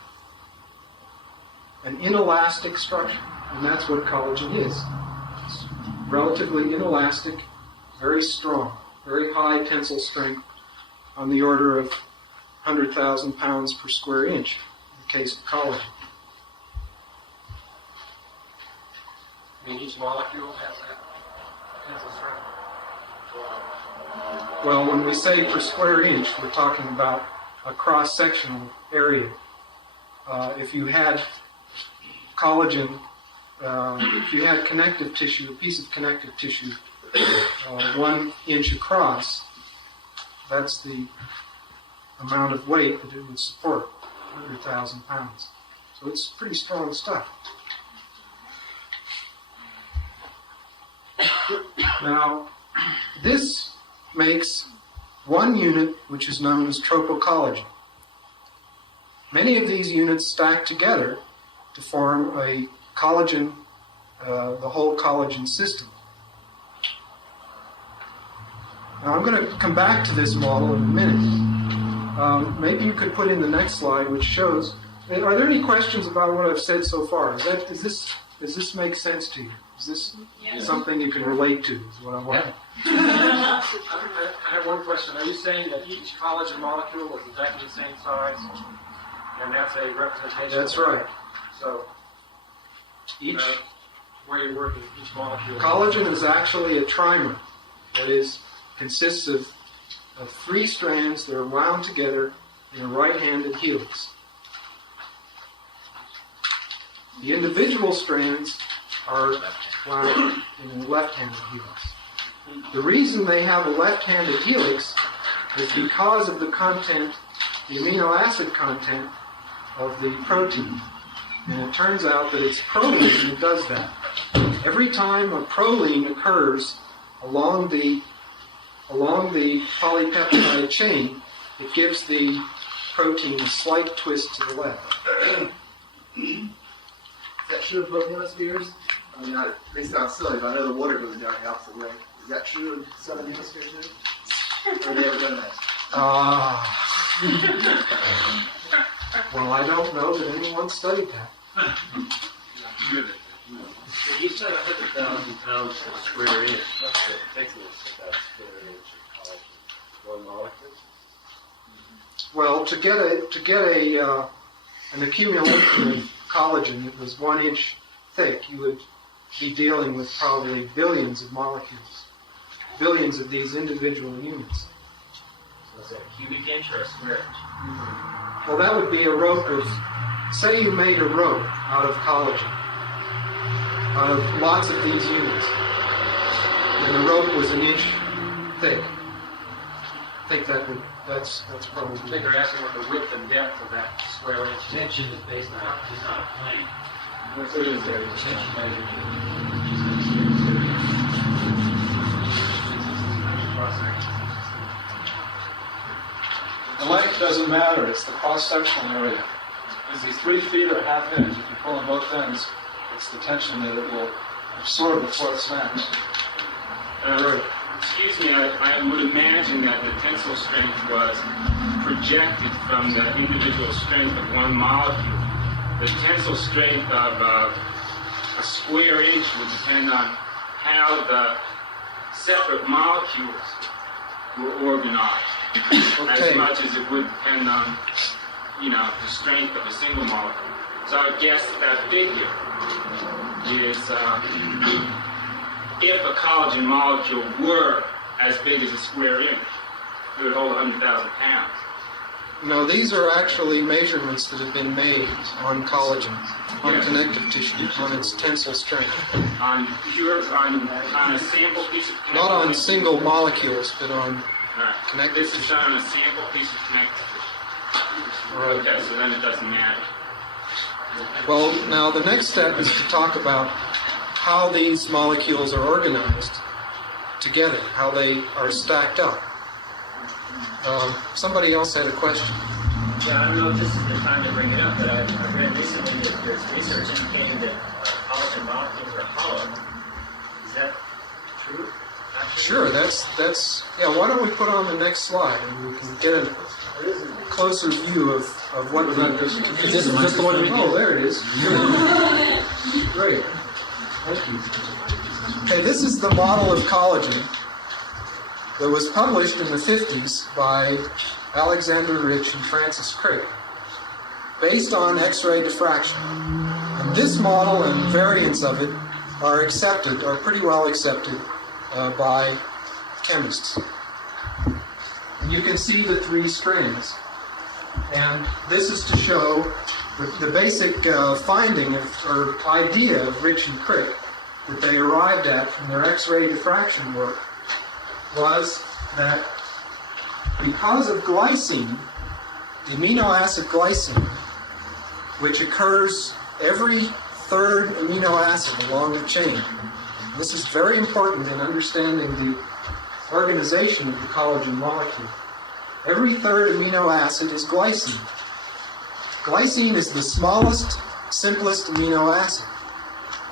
an inelastic structure, and that's what collagen is. It's relatively inelastic, very strong, very high tensile strength, on the order of 100,000 pounds per square inch in the case of collagen. I mean, each molecule has that tensile strength. Well, when we say per square inch, we're talking about a cross-sectional area. If you had collagen, if you had connective tissue, a piece of connective tissue, 1 inch across, that's the amount of weight that it would support, 100,000 pounds. So it's pretty strong stuff. Now, this makes 1 unit which is known as tropocollagen. Many of these units stack together to form a collagen, the whole collagen system. Now I'm going to come back to this model in a minute. Maybe you could put in the next slide, which shows. Are there any questions about what I've said so far? Does this make sense to you? Is this something you can relate to? Is what I want. I have one question. Are you saying that each collagen molecule is exactly the same size, and that's a representation? That's right. So each where you're working, each molecule. Collagen is actually a trimer. That is, consists of 3 strands that are wound together in a right-handed helix. The individual strands are wound in a left-handed helix. The reason they have a left-handed helix is because of the content, the amino acid content of the protein. And it turns out that it's proline that does that. Every time a proline occurs along the polypeptide chain, it gives the protein a slight twist to the left. Is that true of both hemispheres? I mean, it may sound silly, but I know the water goes down the opposite way. Is that true in the southern hemisphere too? Or have they ever done that? Well, I don't know that anyone studied that. You said 100,000 pounds per square inch. What's the thickness of that square inch of collagen? 1 molecule? Well, to get an accumulation of collagen that was 1 inch thick, you would be dealing with probably billions of molecules, billions of these individual units. So is that a cubic inch or a square inch? Well, that would be a rope of, say you made a rope out of collagen, out of lots of these units, and the rope was 1 inch thick. I think that's probably. I think they're asking what the width and depth of that square inch is. Tension is based on a plane. If it is there, just measure The length doesn't matter, it's the cross-sectional area. Is these 3 feet or a half inch? If you pull on both ends, it's the tension that it will absorb before it snaps. Excuse me, I would imagine that the tensile strength was projected from the individual strength of one molecule. The tensile strength of a square inch would depend on how the separate molecules were organized, as much as it would depend on, the strength of a single molecule. So I guess that figure is if a collagen molecule were as big as a square inch, it would hold 100,000 pounds. No, these are actually measurements that have been made on collagen, on connective tissue, on its tensile strength. On a sample piece of connective Not on tissue? single molecules, but on Right. connective This is tissue. done on a sample piece of connective tissue. Right. Okay, so then it doesn't matter. Well, now the next step is to talk about how these molecules are organized together, how they are stacked up. Somebody else had a question. Yeah, I don't know if this is the time to bring it up, but I read recently that there's research indicating that collagen molecules are hollow. Is that true? Sure, that's yeah. Why don't we put on the next slide and we can get a closer view of what Is this the one we Oh, there it is. Great. Thank you. Okay, this is the model of collagen that was published in the 50s by Alexander Rich and Francis Crick, based on X-ray diffraction. And this model and variants of it are pretty well accepted by chemists. And you can see the 3 strands. And this is to show the basic finding or idea of Rich and Crick that they arrived at from their X-ray diffraction work was that because of glycine, the amino acid glycine, which occurs every 3rd amino acid along the chain, this is very important in understanding the organization of the collagen molecule. Every 3rd amino acid is glycine. Glycine is the smallest, simplest amino acid.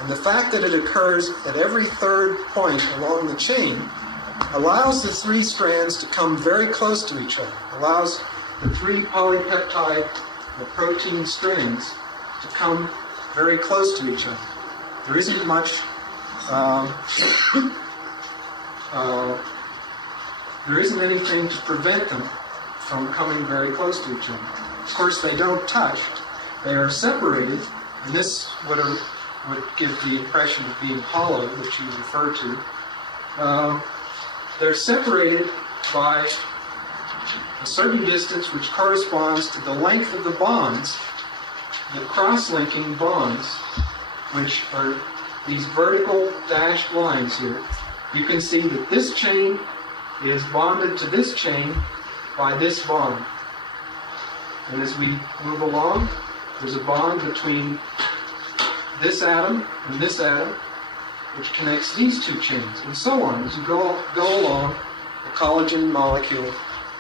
And the fact that it occurs at every 3rd point along the chain allows the 3 strands to come very close to each other, allows the 3 polypeptide protein strings to come very close to each other. There isn't much there isn't anything to prevent them from coming very close to each other. Of course, they don't touch. They are separated, and this would give the impression of being hollow, which you refer to. They're separated by a certain distance which corresponds to the length of the bonds, the cross-linking bonds, which are these vertical dashed lines here. You can see that this chain is bonded to this chain by this bond. And as we move along, there's a bond between this atom and this atom, which connects these 2 chains, and so on. As you go along the collagen molecule,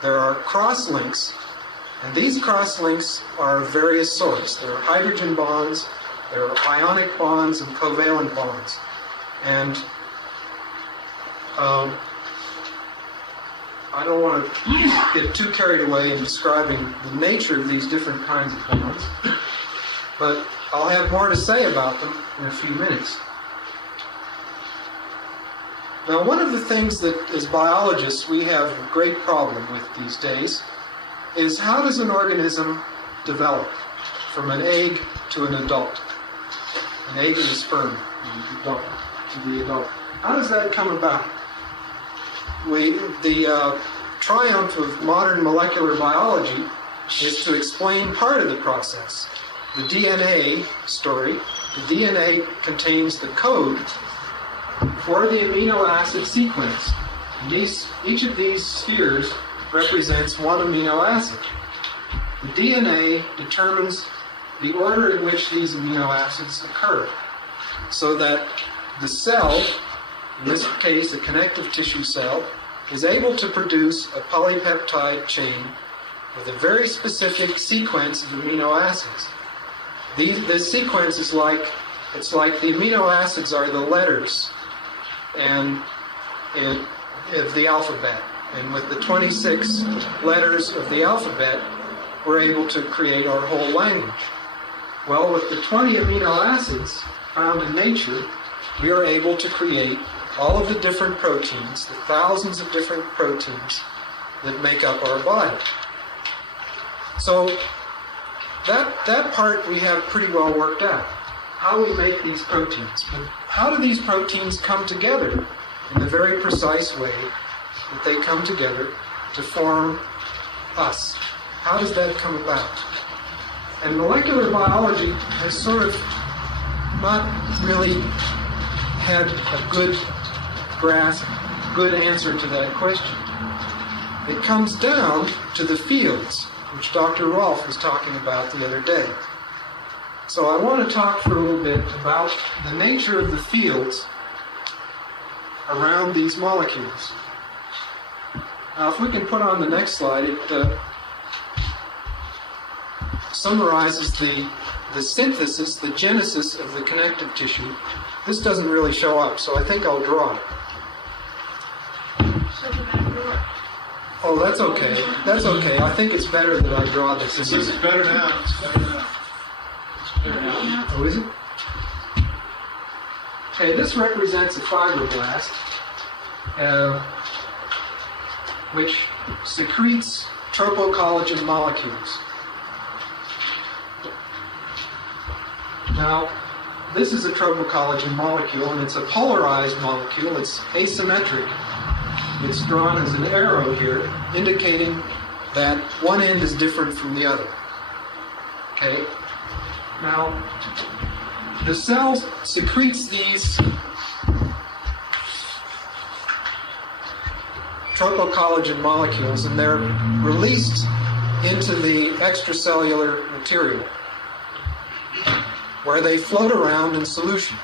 there are cross-links, and these cross-links are of various sorts. There are hydrogen bonds, there are ionic bonds, and covalent bonds. And I don't want to get too carried away in describing the nature of these different kinds of bonds, but I'll have more to say about them in a few minutes. Now, one of the things that as biologists we have a great problem with these days is how does an organism develop from an egg to an adult? An egg and a sperm to the adult. How does that come about? The triumph of modern molecular biology is to explain part of the process. The DNA story. The DNA contains the code for the amino acid sequence. And each of these spheres represents one amino acid. The DNA determines the order in which these amino acids occur, so that the cell, in this case a connective tissue cell, is able to produce a polypeptide chain with a very specific sequence of amino acids. This sequence is it's like the amino acids are the letters of the alphabet. And with the 26 letters of the alphabet, we're able to create our whole language. Well, with the 20 amino acids found in nature, we are able to create all of the different proteins, the thousands of different proteins that make up our body. So that part we have pretty well worked out, how we make these proteins. But how do these proteins come together in the very precise way that they come together to form us? How does that come about? And molecular biology has sort of not really had a good grasp, good answer to that question. It comes down to the fields, which Dr. Rolfe was talking about the other day. So I want to talk for a little bit about the nature of the fields around these molecules. Now, if we can put on the next slide, it summarizes the synthesis, the genesis of the connective tissue. This doesn't really show up, so I think I'll draw it. Oh, that's okay. That's okay. I think it's better that I draw this. It's better now. It's better now. Oh, is it? Okay, this represents a fibroblast, which secretes tropocollagen molecules. Now, this is a tropocollagen molecule, and it's a polarized molecule. It's asymmetric. It's drawn as an arrow here, indicating that one end is different from the other. Okay? Now, the cell secretes these tropocollagen molecules, and they're released into the extracellular material, where they float around in solution.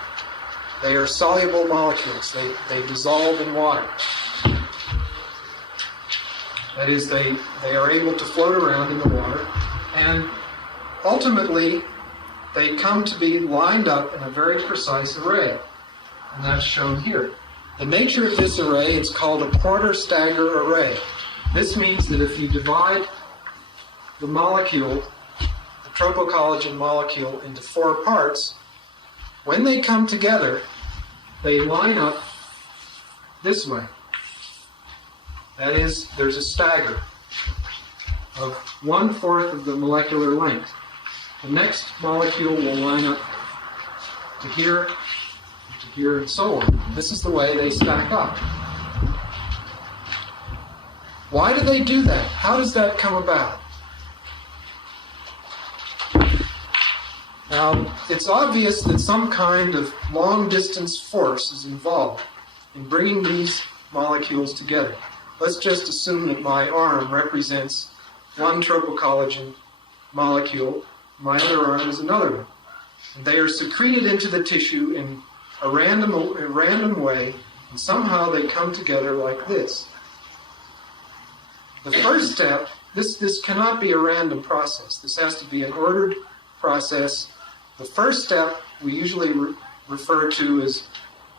They are soluble molecules. They dissolve in water. That is, they are able to float around in the water, and ultimately they come to be lined up in a very precise array, and that's shown here. The nature of this array is called a quarter stagger array. This means that if you divide the molecule, the tropocollagen molecule, into 4 parts, when they come together, they line up this way. That is, there's a stagger of 1/4 of the molecular length. The next molecule will line up to here, and so on. This is the way they stack up. Why do they do that? How does that come about? Now, it's obvious that some kind of long-distance force is involved in bringing these molecules together. Let's just assume that my arm represents one tropocollagen molecule, my other arm is another one. And they are secreted into the tissue in a random way, and somehow they come together like this. The first step, this cannot be a random process. This has to be an ordered process. The first step we usually refer to as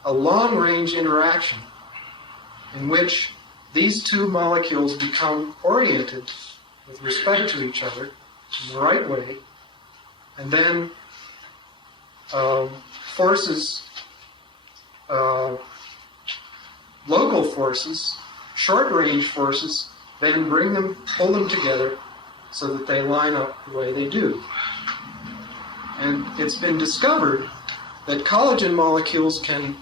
a long-range interaction, in which these two molecules become oriented with respect to each other in the right way, and then local forces, short-range forces, then pull them together so that they line up the way they do. And it's been discovered that collagen molecules can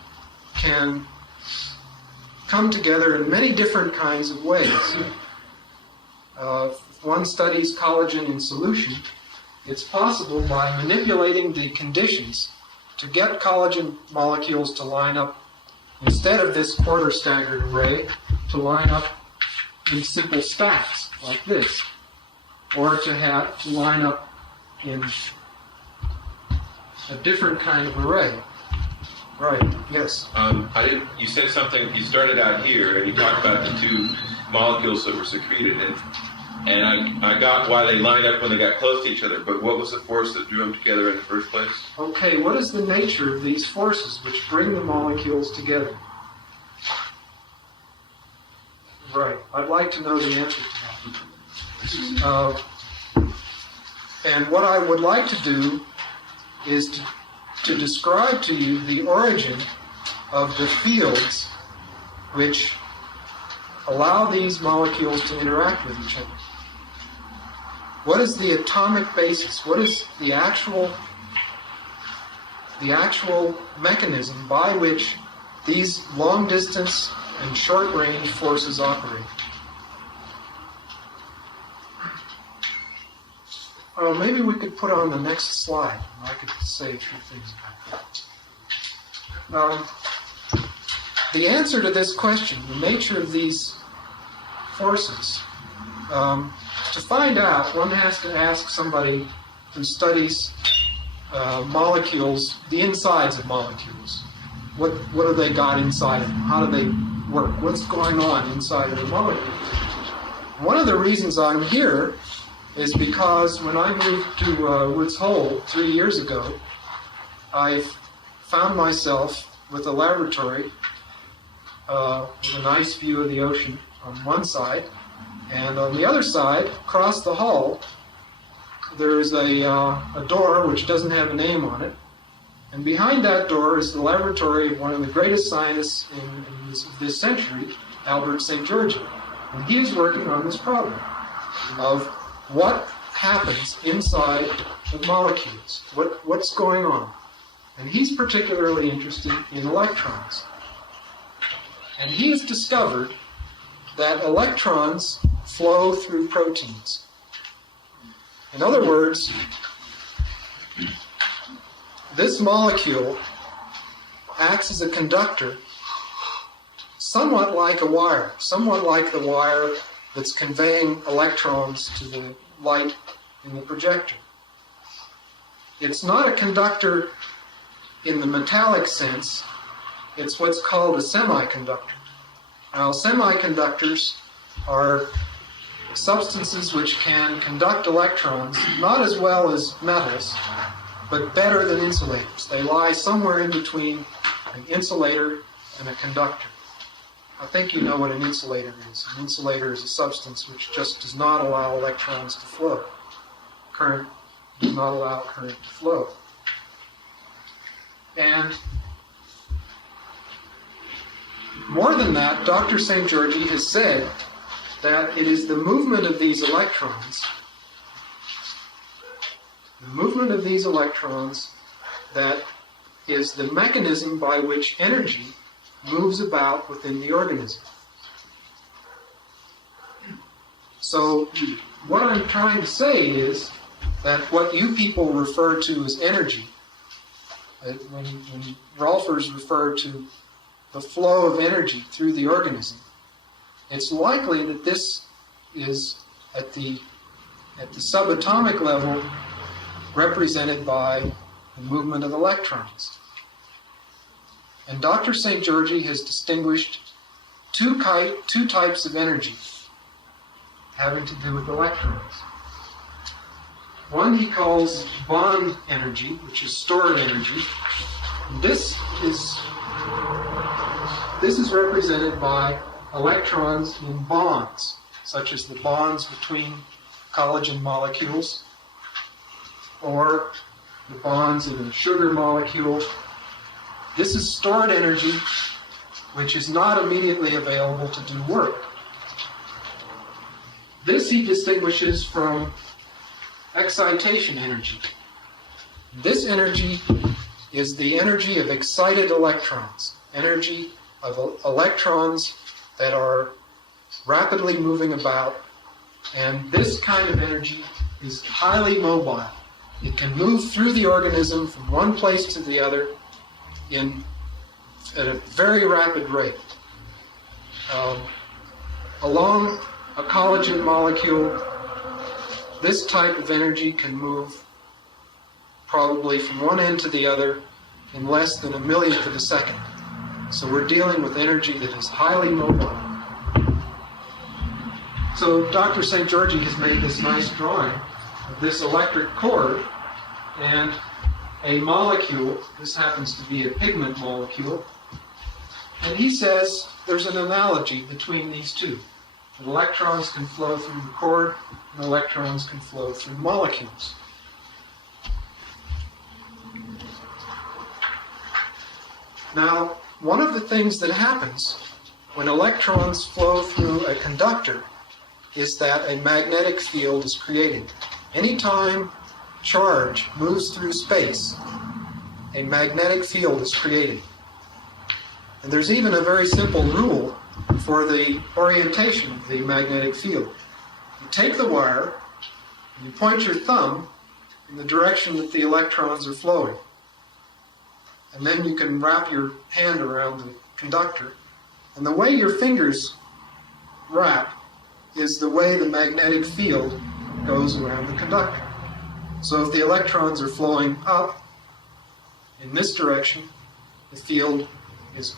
come together in many different kinds of ways. If one studies collagen in solution, it's possible by manipulating the conditions to get collagen molecules to line up, instead of this quarter staggered array, to line up in simple stacks like this, or to line up in a different kind of array. Right, yes. I didn't. You said something. You started out here, and you talked about the two molecules that were secreted, and I got why they lined up when they got close to each other. But what was the force that drew them together in the first place? Okay, what is the nature of these forces which bring the molecules together? Right, I'd like to know the answer to that. And what I would like to do is to describe to you the origin of the fields which allow these molecules to interact with each other. What is the atomic basis? What is the actual mechanism by which these long-distance and short-range forces operate? Maybe we could put on the next slide. I could say a few things about that. The answer to this question, the nature of these forces, to find out, one has to ask somebody who studies molecules, the insides of molecules. What have they got inside of them? How do they work? What's going on inside of the molecules? One of the reasons I'm here is because when I moved to Woods Hole 3 years ago, I found myself with a laboratory with a nice view of the ocean on one side, and on the other side, across the hall, there's a door which doesn't have a name on it, and behind that door is the laboratory of one of the greatest scientists in this century, Albert St. Georgi. And he is working on this problem of what happens inside the molecules, what's going on. And he's particularly interested in electrons. And he has discovered that electrons flow through proteins. In other words, this molecule acts as a conductor, somewhat like a wire, somewhat like the wire that's conveying electrons to the light in the projector. It's not a conductor in the metallic sense, it's what's called a semiconductor. Now, semiconductors are substances which can conduct electrons, not as well as metals, but better than insulators. They lie somewhere in between an insulator and a conductor. I think you know what an insulator is. An insulator is a substance which just does not allow electrons to flow. Current does not allow current to flow. And more than that, Dr. St. Georgi has said that it is the movement of these electrons, that is the mechanism by which energy moves about within the organism. So what I'm trying to say is that what you people refer to as energy, when Rolfers refer to the flow of energy through the organism, it's likely that this is at the subatomic level represented by the movement of electrons. And Dr. St. Georgi has distinguished two types of energy having to do with electrons. One he calls bond energy, which is stored energy. And this is represented by electrons in bonds, such as the bonds between collagen molecules, or the bonds in a sugar molecule. This is stored energy which is not immediately available to do work. This he distinguishes from excitation energy. This energy is the energy of excited electrons, energy of electrons that are rapidly moving about, and this kind of energy is highly mobile. It can move through the organism from one place to the other at a very rapid rate. Along a collagen molecule, this type of energy can move probably from one end to the other in less than a millionth of a second. So we're dealing with energy that is highly mobile. So Dr. St. Georgi has made this nice drawing of this electric cord and a molecule. This happens to be a pigment molecule. And he says there's an analogy between these two. Electrons can flow through the cord, and electrons can flow through molecules. Now, one of the things that happens when electrons flow through a conductor is that a magnetic field is created. Anytime charge moves through space, a magnetic field is created. And there's even a very simple rule for the orientation of the magnetic field. You take the wire, and you point your thumb in the direction that the electrons are flowing. And then you can wrap your hand around the conductor. And the way your fingers wrap is the way the magnetic field goes around the conductor. So if the electrons are flowing up in this direction, the field is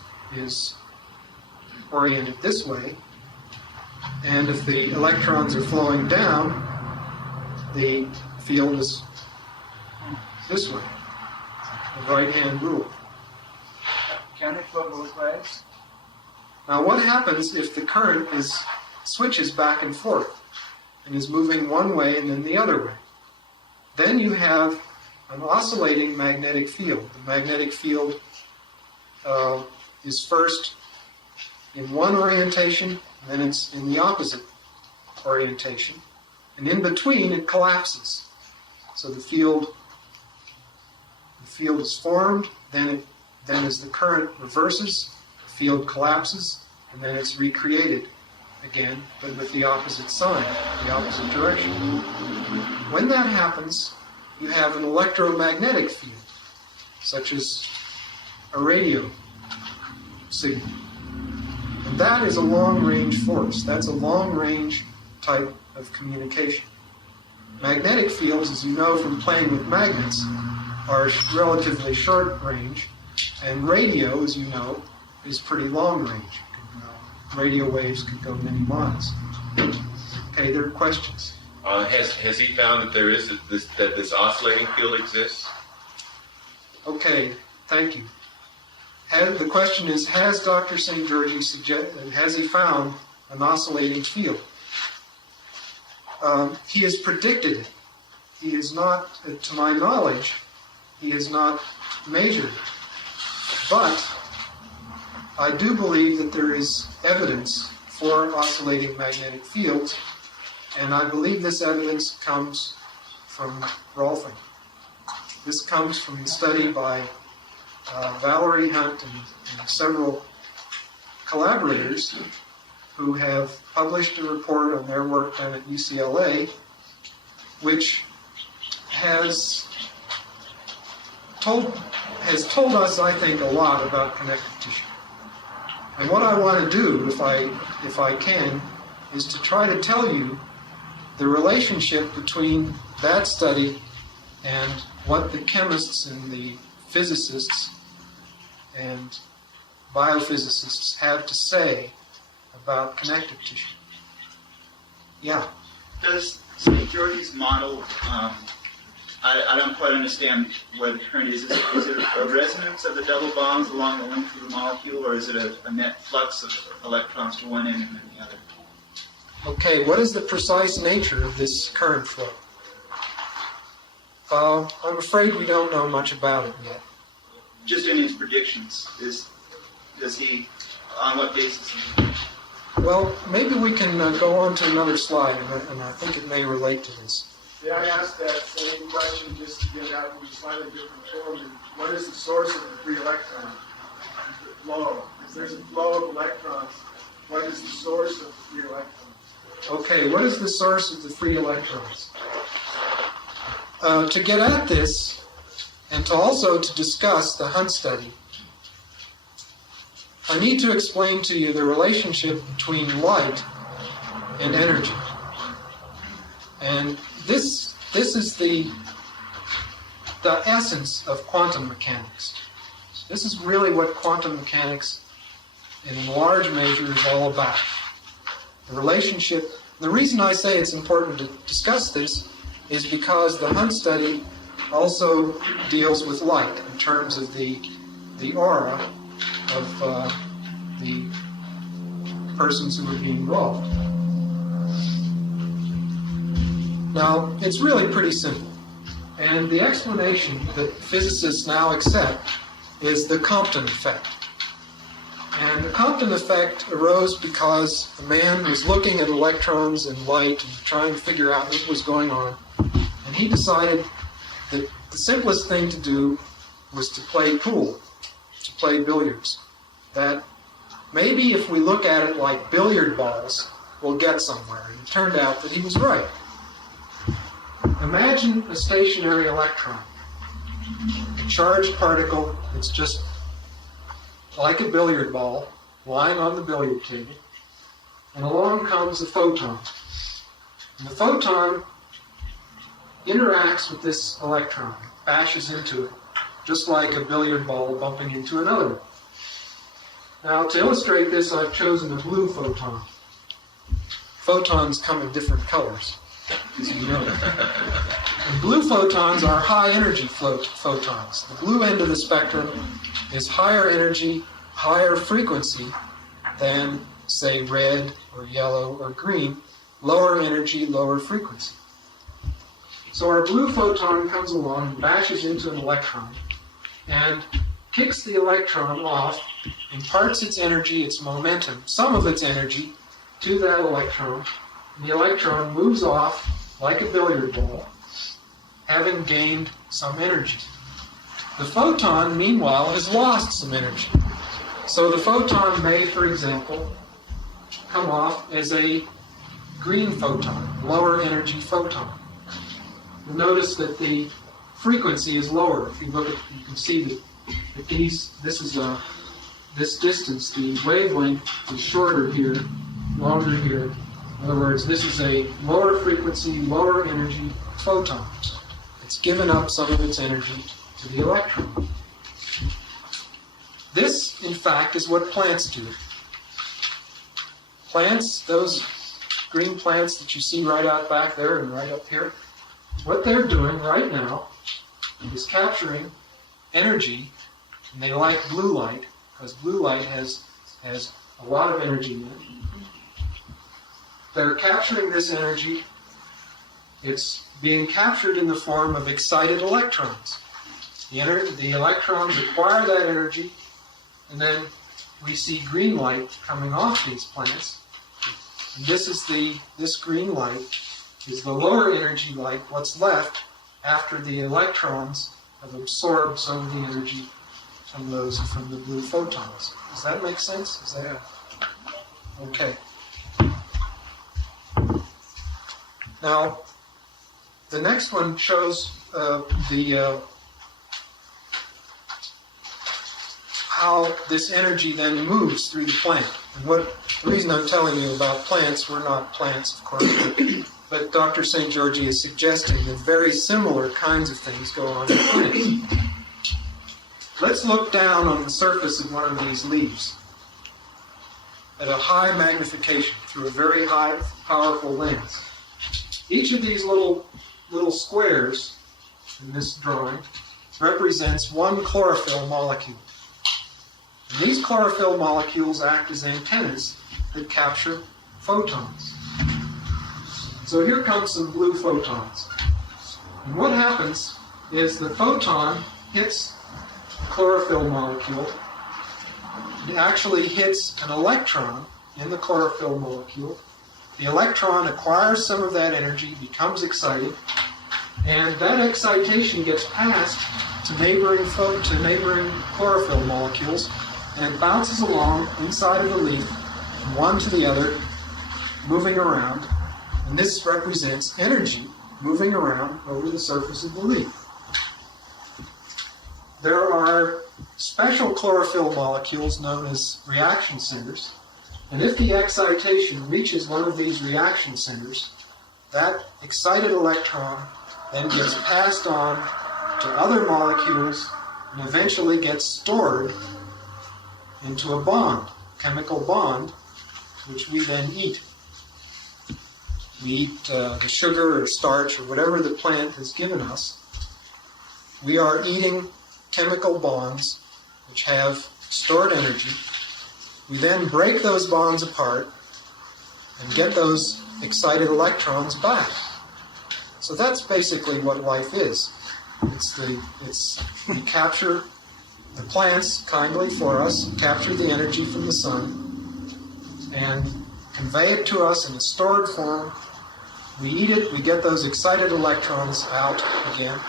oriented this way. And if the electrons are flowing down, the field is this way. The right-hand rule. Can it flow both ways? Now what happens if the current switches back and forth and is moving one way and then the other way? Then you have an oscillating magnetic field. The magnetic field is first in one orientation, and then it's in the opposite orientation. And in between, it collapses. So the field is formed, then as the current reverses, the field collapses, and then it's recreated again, but with the opposite sign, the opposite direction. When that happens, you have an electromagnetic field, such as a radio signal. And that is a long-range force. That's a long-range type of communication. Magnetic fields, as you know from playing with magnets, are relatively short range, and radio, as you know, is pretty long range. Radio waves could go many miles. Okay, there are questions. Has he found that there is this oscillating field exists? Okay, thank you. The question is, has Dr. St. Georgi has he found an oscillating field? He has predicted it. He has not, to my knowledge, he has not measured it. But I do believe that there is evidence for oscillating magnetic fields, and I believe this evidence comes from Rolfing. This comes from the study by Valerie Hunt and several collaborators who have published a report on their work done at UCLA, which has told us, I think, a lot about connective tissue. And what I want to do, if I can, is to try to tell you the relationship between that study and what the chemists and the physicists and biophysicists have to say about connective tissue. Yeah. Does St. Georgi's model, I don't quite understand what the current is. Is it a resonance of the double bonds along the length of the molecule, or is it a net flux of electrons to one end and then the other? Okay, what is the precise nature of this current flow? I'm afraid we don't know much about it yet. Just in his predictions, does he, on what basis? Well, maybe we can go on to another slide, and I think it may relate to this. Yeah, I asked that same question just to get out in a slightly different form. What is the source of the free electron flow? If there's a flow of electrons, what is the source of the free electrons? Okay, what is the source of the free electrons? To get at this, and to discuss the Hunt study, I need to explain to you the relationship between light and energy. And this is the the essence of quantum mechanics. This is really what quantum mechanics in large measure is all about. The relationship. The reason I say it's important to discuss this is because the Hunt study also deals with light in terms of the aura of the persons who are being involved. Now, it's really pretty simple. And the explanation that physicists now accept is the Compton effect. And the Compton effect arose because a man was looking at electrons and light and trying to figure out what was going on. And he decided that the simplest thing to do was to play pool, to play billiards. That maybe if we look at it like billiard balls, we'll get somewhere. And it turned out that he was right. Imagine a stationary electron, a charged particle that's just like a billiard ball lying on the billiard table, and along comes a photon. And the photon interacts with this electron, bashes into it, just like a billiard ball bumping into another one. Now, to illustrate this, I've chosen a blue photon. Photons come in different colors, as you know. And blue photons are high-energy photons. The blue end of the spectrum is higher energy, higher frequency than, say, red or yellow or green, lower energy, lower frequency. So our blue photon comes along and bashes into an electron and kicks the electron off, imparts its energy, its momentum, some of its energy, to that electron, and the electron moves off like a billiard ball, having gained some energy. The photon, meanwhile, has lost some energy. So the photon may, for example, come off as a green photon, lower energy photon. You'll notice that the frequency is lower. If you look at, you can see that this distance, the wavelength is shorter here, longer here. In other words, this is a lower frequency, lower energy photon. It's given up some of its energy to the electron. This, in fact, is what plants do. Plants, those green plants that you see right out back there and right up here, what they're doing right now is capturing energy, and they like blue light, because blue light has a lot of energy in it. They're capturing this energy. It's being captured in the form of excited electrons. The electrons acquire that energy, and then we see green light coming off these plants. And this green light is the lower energy light, what's left after the electrons have absorbed some of the energy from the blue photons. Does that make sense? Is that okay? Now, the next one shows how this energy then moves through the plant. And the reason I'm telling you about plants, we're not plants, of course, but Dr. St. Georgi is suggesting that very similar kinds of things go on in plants. Let's look down on the surface of one of these leaves at a high magnification through a very high, powerful lens. Each of these little squares in this drawing represents one chlorophyll molecule. And these chlorophyll molecules act as antennas that capture photons. So here comes some blue photons. And what happens is the photon hits the chlorophyll molecule. It actually hits an electron in the chlorophyll molecule. The electron acquires some of that energy, becomes excited, and that excitation gets passed to neighboring chlorophyll molecules and bounces along inside of the leaf from one to the other, moving around. And this represents energy moving around over the surface of the leaf. There are special chlorophyll molecules known as reaction centers. And if the excitation reaches one of these reaction centers, that excited electron then gets passed on to other molecules and eventually gets stored into a bond, chemical bond, which we then eat. We eat the sugar or starch or whatever the plant has given us. We are eating chemical bonds which have stored energy. We then break those bonds apart and get those excited electrons back. So that's basically what life is. We capture the plants kindly for us, capture the energy from the sun, and convey it to us in a stored form. We eat it, we get those excited electrons out again.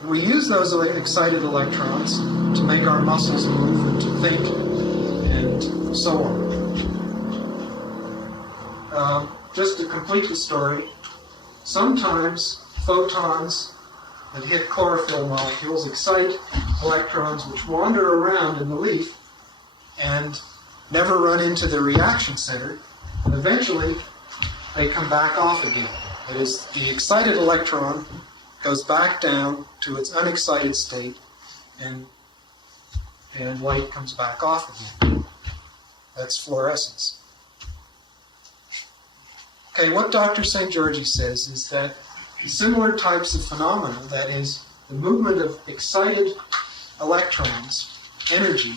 And we use those excited electrons to make our muscles move and to think and so on. Just to complete the story, sometimes photons that hit chlorophyll molecules excite electrons which wander around in the leaf and never run into the reaction center, and eventually they come back off again. That is, the excited electron goes back down to its unexcited state, and light comes back off again. That's fluorescence. Okay, what Dr. St. George says is that similar types of phenomena, that is, the movement of excited electrons, energy,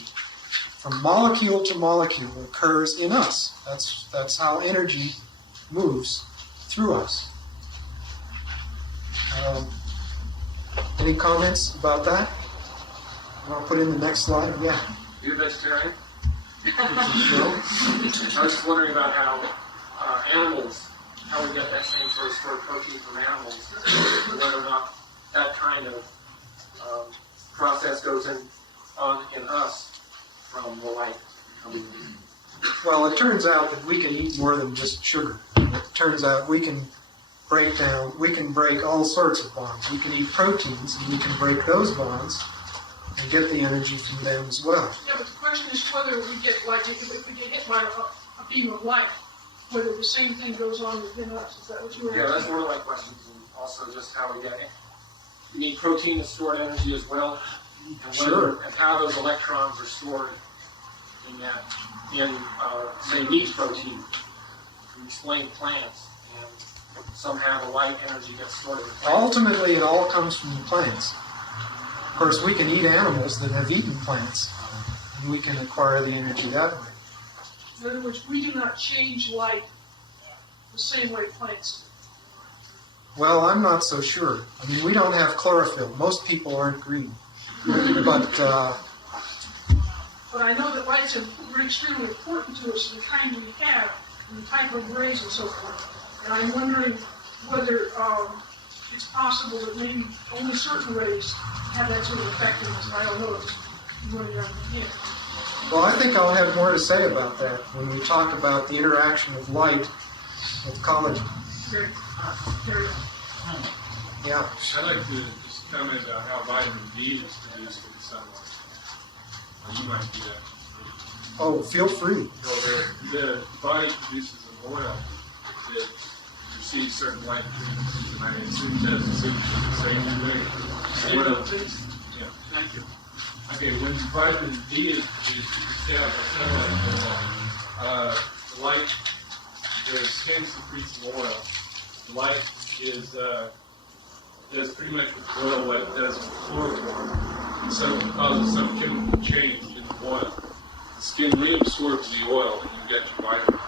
from molecule to molecule occurs in us. That's how energy moves through us. Any comments about that? I'll put in the next slide. Yeah. You're vegetarian? No. I was just wondering about how animals, how we get that same sort of stored protein from animals, whether or not that kind of process goes on in us from the light coming in. Well, it turns out that we can eat more than just sugar. It turns out we can break all sorts of bonds. We can eat proteins, and we can break those bonds and get the energy from them as well. Yeah, but the question is whether we get, like, if we get hit by a beam of light, whether the same thing goes on within us. Is that what you were Yeah, that's asking? one of my questions, and also just how we get it. You need protein to store energy as well, and Sure. and how those electrons are stored in say, meat protein. You explain plants, and somehow the light energy gets stored in the plants. Ultimately, it all comes from the plants. Of course, we can eat animals that have eaten plants, and we can acquire the energy that way. In other words, we do not change light the same way plants do. Well, I'm not so sure. I mean, we don't have chlorophyll. Most people aren't green. But I know that light's extremely important to us, the kind we have, and the type of rays and so forth. And I'm wondering whether it's possible that maybe only certain rays have that sort of effect on us. I don't know. Well, I think I'll have more to say about that when we talk about the interaction of light with collagen. Very Yeah. I'd like to just comment about how vitamin D is produced in sunlight. You might do that. Oh, feel free. Well, the body produces an oil that receives certain light treatments, and I assume that's the same way. Oil. Yeah. Thank you. Okay, when vitamin D is produced, you can tell the light, the skin secretes some oil. The light does pretty much what oil what it does with chloroform. So it causes some chemical change in the oil. The skin reabsorbs the oil and you get your vitamin.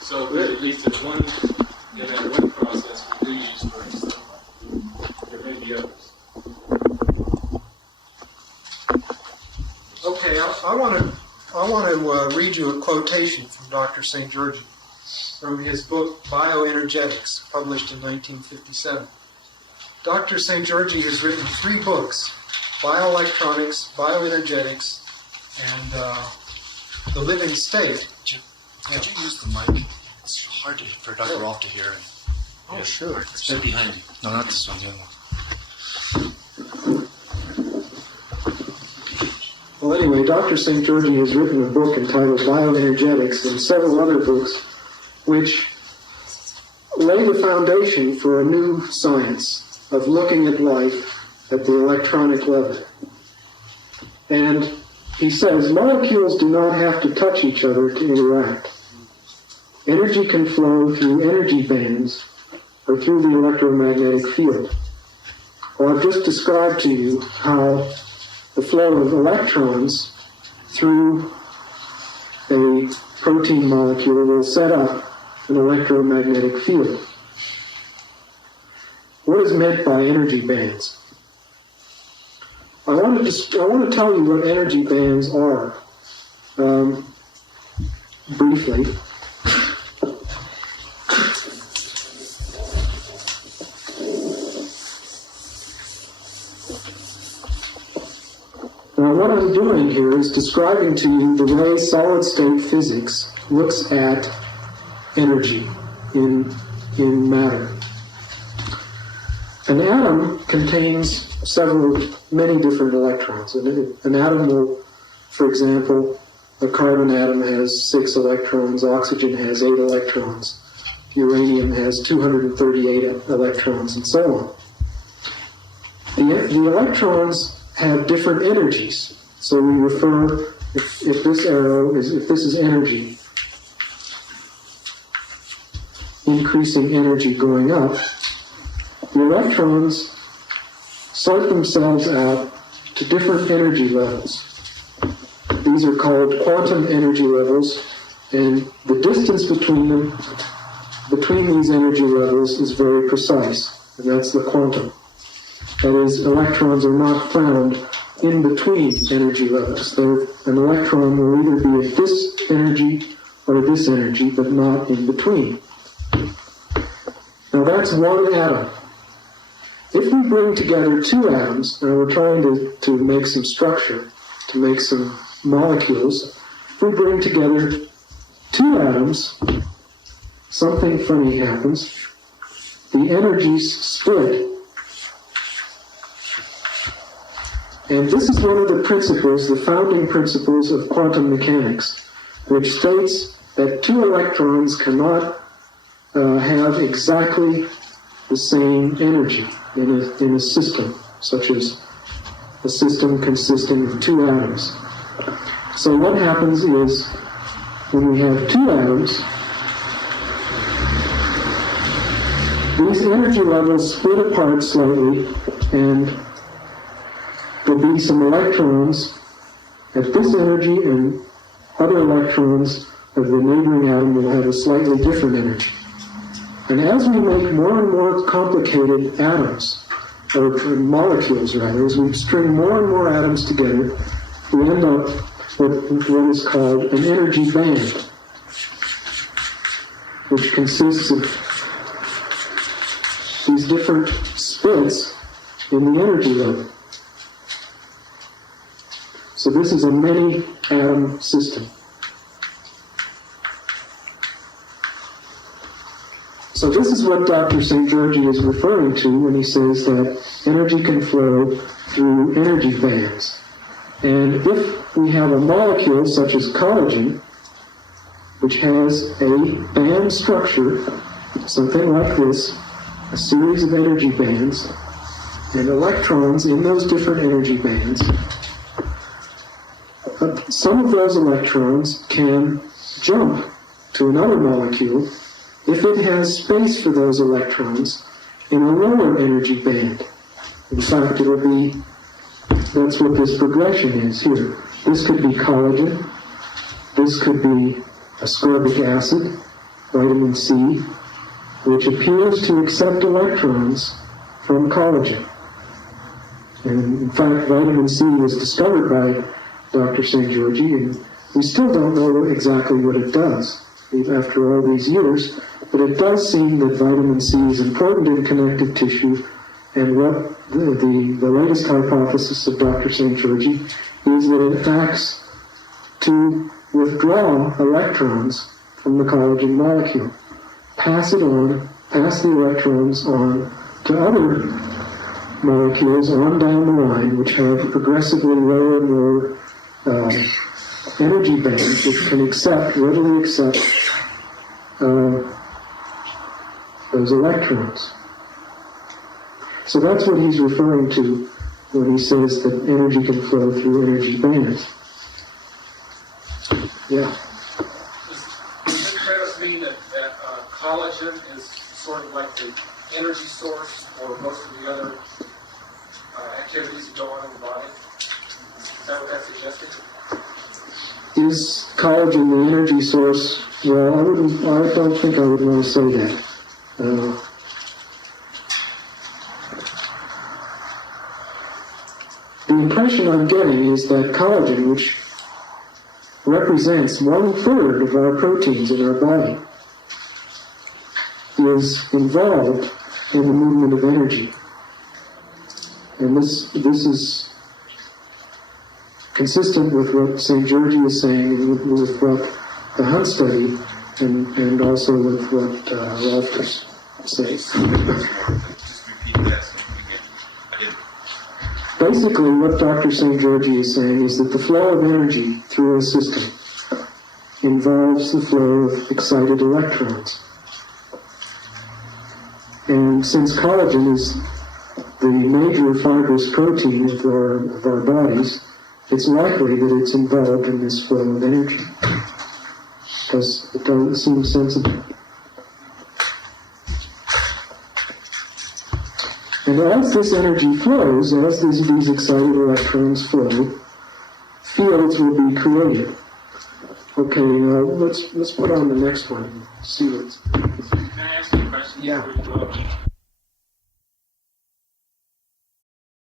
So at least there's one process we do use for instance. There may be others. Okay, I want to read you a quotation from Dr. St. George from his book Bioenergetics, published in 1957. Dr. St. George has written 3 books: Bioelectronics, Bioenergetics, and The Living State. Could you use the mic? It's hard for Dr. Rolfe to hear. Oh, sure. It's right behind you. No, not this one, the other one. Well, anyway, Dr. St. George has written a book entitled Bioenergetics and several other books which lay the foundation for a new science of looking at life at the electronic level. And he says molecules do not have to touch each other to interact. Energy can flow through energy bands or through the electromagnetic field. Well, I've just described to you how the flow of electrons through a protein molecule will set up an electromagnetic field. What is meant by energy bands? I want to tell you what energy bands are, briefly. Now, what I'm doing here is describing to you the way solid-state physics looks at energy in matter. An atom contains many different electrons. An atom will, for example, a carbon atom has 6 electrons, oxygen has 8 electrons, uranium has 238 electrons, and so on. The electrons have different energies. So we refer, if this is energy, increasing energy going up, the electrons sort themselves out to different energy levels. These are called quantum energy levels, and the distance between these energy levels is very precise, and that's the quantum. That is, electrons are not found in between energy levels. An electron will either be at this energy or this energy, but not in between. Now that's one atom. If we bring together 2 atoms, and we're trying to make some structure, to make some molecules, if we bring together 2 atoms, something funny happens. The energies split. And this is one of the principles, the founding principles of quantum mechanics, which states that 2 electrons cannot have exactly the same energy in a system, such as a system consisting of 2 atoms. So what happens is, when we have 2 atoms, these energy levels split apart slightly, and there'll be some electrons at this energy, and other electrons of the neighboring atom will have a slightly different energy. And as we make more and more complicated atoms, or molecules rather, as we string more and more atoms together, we end up with what is called an energy band, which consists of these different splits in the energy level. So this is a many-atom system. So this is what Dr. St. George is referring to when he says that energy can flow through energy bands. And if we have a molecule such as collagen, which has a band structure, something like this, a series of energy bands, and electrons in those different energy bands, some of those electrons can jump to another molecule if it has space for those electrons in a lower energy band. In fact, that's what this progression is here. This could be collagen, this could be ascorbic acid, vitamin C, which appears to accept electrons from collagen. And in fact, vitamin C was discovered by Dr. St. George, and we still don't know exactly what it does after all these years, but it does seem that vitamin C is important in connective tissue, and what the latest hypothesis of Dr. St. George is that it acts to withdraw electrons from the collagen molecule, pass the electrons on to other molecules on down the line, which have progressively lower and lower energy bands, which can readily accept those electrons. So that's what he's referring to when he says that energy can flow through energy bands. Yeah. Does it fair to mean that collagen is sort of like the energy source for most of the other activities that go on in the body? Is that what that's suggesting? Is collagen the energy source? Well, I don't think I would want to say that. The impression I'm getting is that collagen, which represents 1/3 of our proteins in our body, is involved in the movement of energy. And this is consistent with what St. Georgie is saying, and with what the Hunt study, and also with what Ralph says. Basically, what Dr. St. Georgie is saying is that the flow of energy through a system involves the flow of excited electrons. And since collagen is the major fibrous protein of our bodies, it's likely that it's involved in this flow of energy. Because it doesn't seem sensible. And as this energy flows, as these excited electrons flow, fields will be created. Okay, let's put on the next one. See what's. Can I ask you a question? Yeah. Before you go?